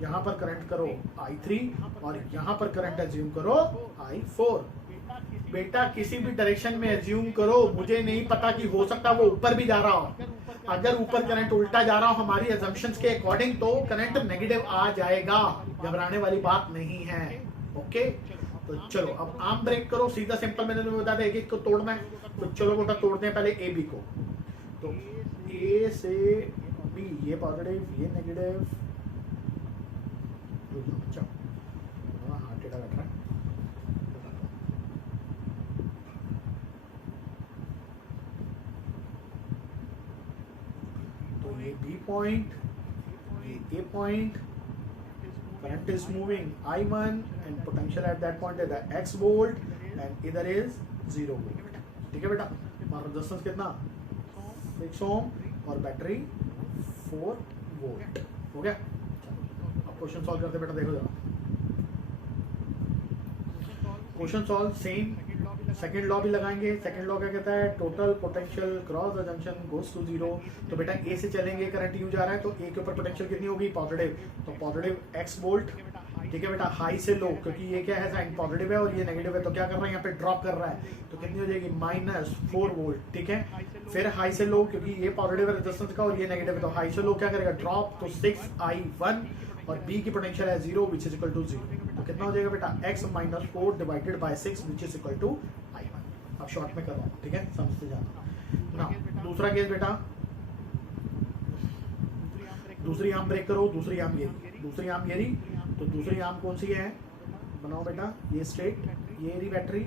यहाँ पर करंट करो I3, और यहाँ पर करंट एज्यूम करो I4। बेटा किसी भी डायरेक्शन में एज्यूम करो, मुझे नहीं पता कि हो सकता वो ऊपर भी जा रहा हो। अगर ऊपर करंट उल्टा जा रहा हो हमारी एजम्पशंस के अकॉर्डिंग, तो करंट नेगेटिव आ जाएगा, घबराने वाली बात नहीं है। ओके, तो चलो अब आर्म ब्रेक करो, सीधा सिंपल मैंने तुम्हें बताया एक एक को तोड़ना है। तो चलो बेटा तोड़ते हैं पहले ए बी को। तो ए से बी, ये पॉजिटिव ये नेगेटिव, हार्ट टेढ़ा बैठ रहा है। तो ये बी पॉइंट, ये A point, current current is moving I1 and potential at that point is the x volt and इधर is 0 volt. ठीक है बेटा, हमारा रेजिस्टेंस कितना 6 ओम और बैटरी 4 वोल्ट हो गया. अब क्वेश्चन सॉल्व करते बेटा, देखो जरा question solve same second law भी लगाएंगे. सेकेंड लॉ क्या कहता है, total potential cross the junction goes to zero. तो बेटा ए से चलेंगे, करंट यू जा रहा है तो ए के ऊपर पोटेंशियल कितनी होगी पॉजिटिव, तो पॉजिटिव एक्स वोल्ट. ठीक है बेटा, हाई से लो, क्योंकि ये क्या है साइन पॉजिटिव है और ये नेगेटिव है, तो क्या कर रहा है यहाँ पे ड्रॉप कर रहा है, तो कितनी हो जाएगी -4 वोल्ट. ठीक है, फिर हाई से लो, क्योंकि ये पॉजिटिव है रेजिस्टेंस का और ये नेगेटिव है, तो हाई से लो क्या करेगा ड्रॉप, तो 6I1 और बी की पोटेंशियल है 0 विच इज इक्वल टू 0. तो कितना हो जाएगा बेटा x - 4 divided by 6 which is equal to I1. अब शॉर्ट में कर रहा हूँ, ठीक है, समझते जाना ना. दूसरा केस बेटा, दूसरी आर्म ब्रेक करो, दूसरी आर्म ये रही. तो दूसरी आर्म कौन सी है, बनाओ बेटा, ये स्ट्रेट, ये रही बैटरी,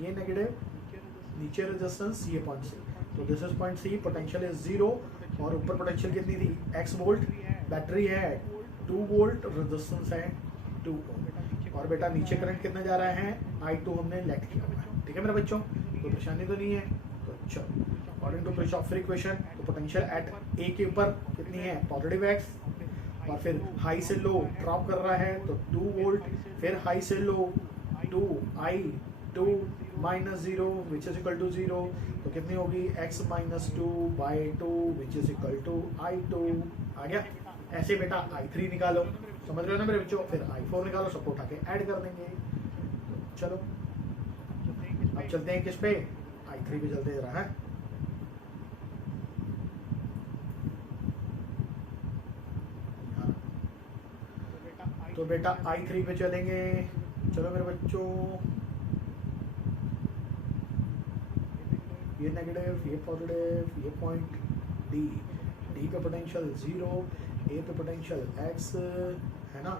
ये नेगेटिव, नीचे रेजिस्टेंस, ये पॉइंट सी. तो this is point C, potential is 0 और ऊपर पोटेंशियल कितनी थी x वोल्ट, बैटरी है 2 वोल्ट, रेजिस्टेंस है 2 ओम और बेटा नीचे करंट कितना जा रहा है I2 हमने लेट किया हुआ है. ठीक है मेरे बच्चों, कोई परेशानी तो नहीं है. तो चलो, अकॉर्डिंग टू किरचॉफ इक्वेशन, तो पोटेंशियल एट ए के ऊपर कितनी है पॉजिटिव x और फिर हाई से लो ड्रॉप कर रहा है तो 2 वोल्ट, फिर हाई से low 2I2 -0 which is equal to 0. तो कितनी होगी x - 2/2 which is equal to I2. आ गया. ऐसे बेटा I3 निकालो, समझ रहे हो ना मेरे बच्चों, फिर I4 निकालो, सबको उठा के ऐड कर देंगे. तो चलो अब चलते हैं किस पे, I3 पे चलते जरा है. तो बेटा I3 पे चलेंगे. चलो मेरे बच्चों, ये नेगेटिव, ये पॉजिटिव, ये पॉइंट डी पे पोटेंशियल 0, ए पे पोटेंशियल x है ना,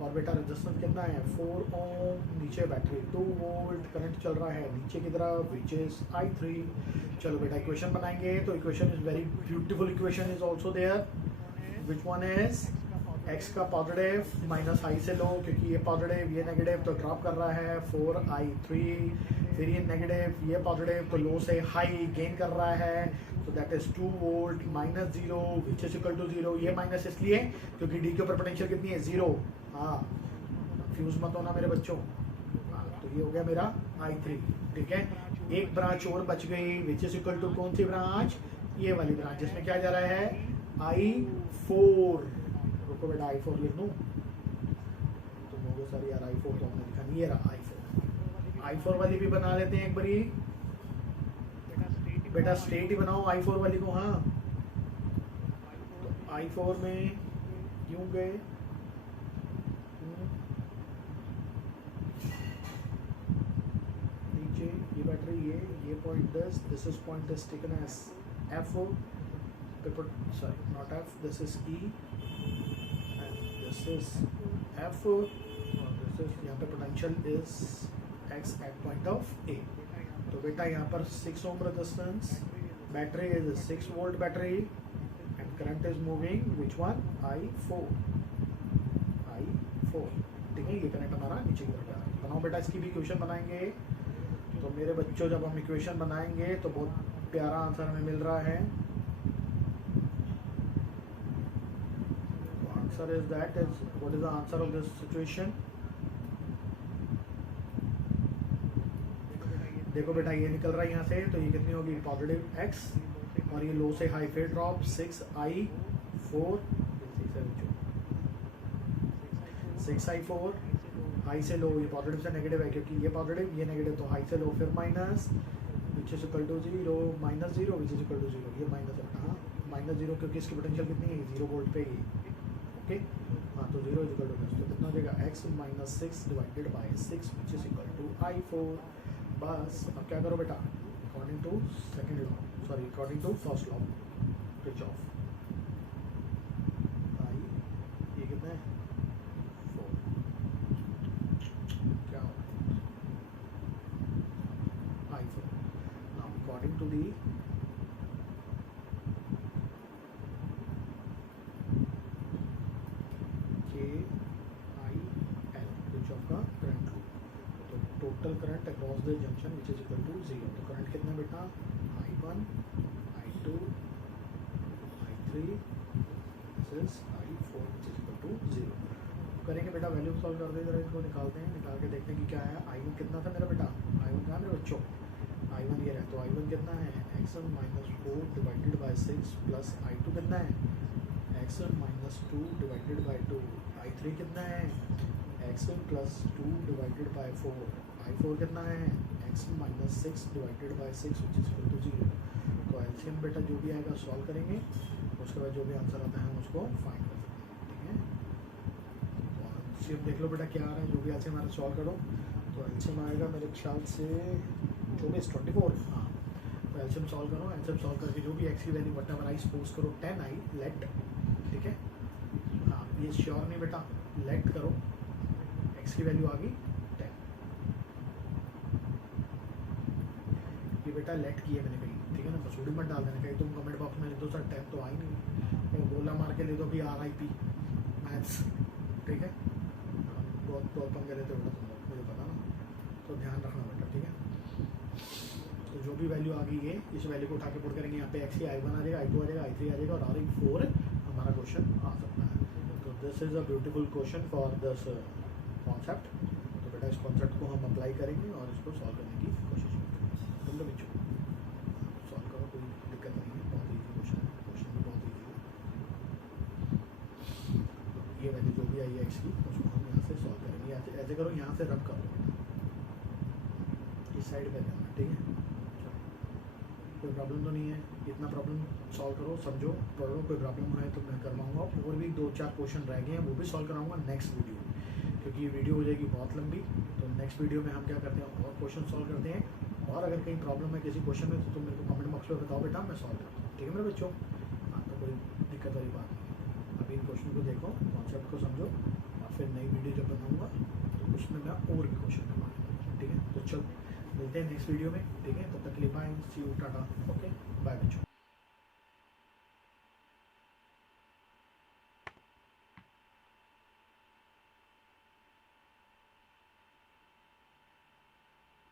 और बेटा रेजिस्टेंस कितना है 4 ओम, नीचे बैटरी 2 वोल्ट, करंट चल रहा है नीचे की तरफ विच इज I3. चलो बेटा इक्वेशन बनाएंगे. तो equation is very beautiful, equation is also there, which one is x का पॉजिटिव माइनस हाई से लो, क्योंकि ये पॉजिटिव ये नेगेटिव तो ड्रॉप कर रहा है 4I3, फिर ये नेगेटिव ये पॉजिटिव तो लो से हाई गेन कर रहा है, तो that is 2 volt -0 which is equal to 0. ये माइनस इसलिए क्योंकि डी के ऊपर पोटेंशियल कितनी है 0. हाँ, कंफ्यूज मत होना मेरे बच्चों. तो ये हो गया मेरा I3. ठीक है, एक ब्रांच और बच गई विच इज इक्वल टू कौन सी ब्रांच, ये वाली ब्रांच जिसमें क्या जा रहा है I4. रुको बेटा I4 लिख दूँ, तो बोलो सर यार I4 तो हमने लिखा नहीं, ये रहा I4 वाली भी बना लेते हैं एक बारी. बेटा स्टेट ही बनाओ I4 वाली को. हाँ, तो I4 में क्यों गए, नीचे ये बैटरी, ये point this is point is taken as F, sorry not F, this is E and this is F और this is यहाँ पे potential is x at point of A. तो बेटा यहाँ पर 6 ohm resistance, battery is 6 volt battery and current is moving which one I4. ठीक है, ये करंट हमारा नीचे की तरफ जा रहा है. बनाओ बेटा, इसकी भी इक्वेशन बनाएंगे. तो मेरे बच्चों जब हम इक्वेशन बनाएंगे तो बहुत प्यारा आंसर हमें मिल रहा है. Answer is that is what is the answer of this situation? देखो बेटा ये निकल रहा है यहाँ से, तो ये कितनी होगी पॉजिटिव x और ये लो से हाई फिर ड्रॉप 6I4, 6I4 हाई से लो, ये पॉजिटिव से नेगेटिव है क्योंकि ये पॉजिटिव ये नेगेटिव, तो हाई से लो फिर minus which is equal to 0 -0 which is equal to 0. ये माइनस है, हाँ -0 क्योंकि इसकी पोटेंशियल कितनी है 0 वोल्ट पे ही. ओके, हाँ, तो 0 इज इक्वल टू तो कितना हो जाएगा x - 6 divided by 6 which is equal to I4. बस अब क्या करो बेटा, according to second law, sorry according to first law Kirchhoff, ये कितना है 4, क्या हो I4. Now according to the K I total current across the junction which is equal to 0। तो करंट कितना बेटा I1 I2 I3 this is I4 which is equal to 0। करेंगे बेटा वैल्यू सॉल्व कर दे, जरा इसको निकालते हैं, निकाल के देखते हैं कि क्या है। I1 कितना था मेरा बेटा, I1 कहाँ मेरे बच्चों, I1 ये रहा। तो I1 कितना है x1 minus 4 divided by 6 plus I2 कितना है x1 minus 2 divided by 2। I3 कितना है x1 plus 2 divided by 4। I4 कितना है x1 minus 6 divided by 6 which is equal to 0। तो एलसीएम बेटा जो भी आएगा सॉल्व करेंगे, उसके बाद जो भी आंसर आता है हम उसको फाइंड कर सकते हैं। ठीक है, तो एलसीएम देख लो बेटा क्या आ रहा है, जो भी एलसीएम हमारा सॉल्व करो। तो एलसीएम आएगा मेरे ख्याल से 24 हाँ। तो एलसीएम सॉल्व करो, एलसीएम सॉल्व करके जो भी एक्स की value what ever I suppose करो 10 आई लेट, ठीक है हाँ, ये श्योर नहीं बेटा, लेट करो एक्स की वैल्यू आ गई 10। ये बेटा लेट की है मैंने कहीं, ठीक है ना, मसूड़ी मत डाल देना कहीं, तुम कमेंट बॉक्स में लिख दो सर 10 तो आ ही नहीं, और गोला मार के ले दो कि RIP मैथ्स, ठीक है बहुत पंगे लेते हो बेटा तुम लोग, मुझे पता ना, तो ध्यान रखना बेटा, ठीक है। तो जो भी वैल्यू आ गई है, इस वैल्यू को उठा के पुट करेंगे यहाँ पे एक्स की I1 आ जाएगा, I2 आ जाएगा, I3 आ जाएगा और RI4 हमारा क्वेश्चन आ सकता है। तो this is a beautiful question for this concept. तो बेटा इस कॉन्सेप्ट को हम अप्लाई करेंगे और इसको सॉल्व करने की कोशिश करेंगे। तुम लोग बच्चों सॉल्व करो, कोई दिक्कत नहीं है, बहुत ईजी क्वेश्चन है, क्वेश्चन भी बहुत ईजी है। ये वैल्यू जो भी आई है एक्स की उसको हम यहाँ से सॉल्व करेंगे। ऐसे करो, यहाँ से रब कर लो बेटा, इस साइड पे जाना, ठीक है। कोई प्रॉब्लम तो नहीं है, इतना प्रॉब्लम सॉल्व करो, समझो, पढ़ो, कोई प्रॉब्लम है तो मैं करवाऊँगा। और भी 2-4 क्वेश्चन रह गए हैं, वो भी सॉल्व कराऊंगा नेक्स्ट वीडियो में, क्योंकि ये वीडियो हो जाएगी बहुत लंबी। तो नेक्स्ट वीडियो में हम क्या करते हैं, और क्वेश्चन सॉल्व करते हैं। और अगर कहीं प्रॉब्लम है किसी क्वेश्चन में तो तुम मेरे को कमेंट बॉक्स में बताओ बेटा, मैं सॉल्व करता हूँ, ठीक है मेरे बच्चों। हाँ, तो कोई दिक्कत वाली बात नहीं है। अभी इन क्वेश्चन को देखो, कॉन्सेप्ट को समझो, और फिर नई वीडियो जब बनाऊँगा तो उसमें मैं और भी क्वेश्चन करवाऊँगा, ठीक है। तो चलो मिलते हैं नेक्स्ट वीडियो में, ठीक है। तब तक के लिए बाय, सी यू, टाटा, ओके बाय बच्चों।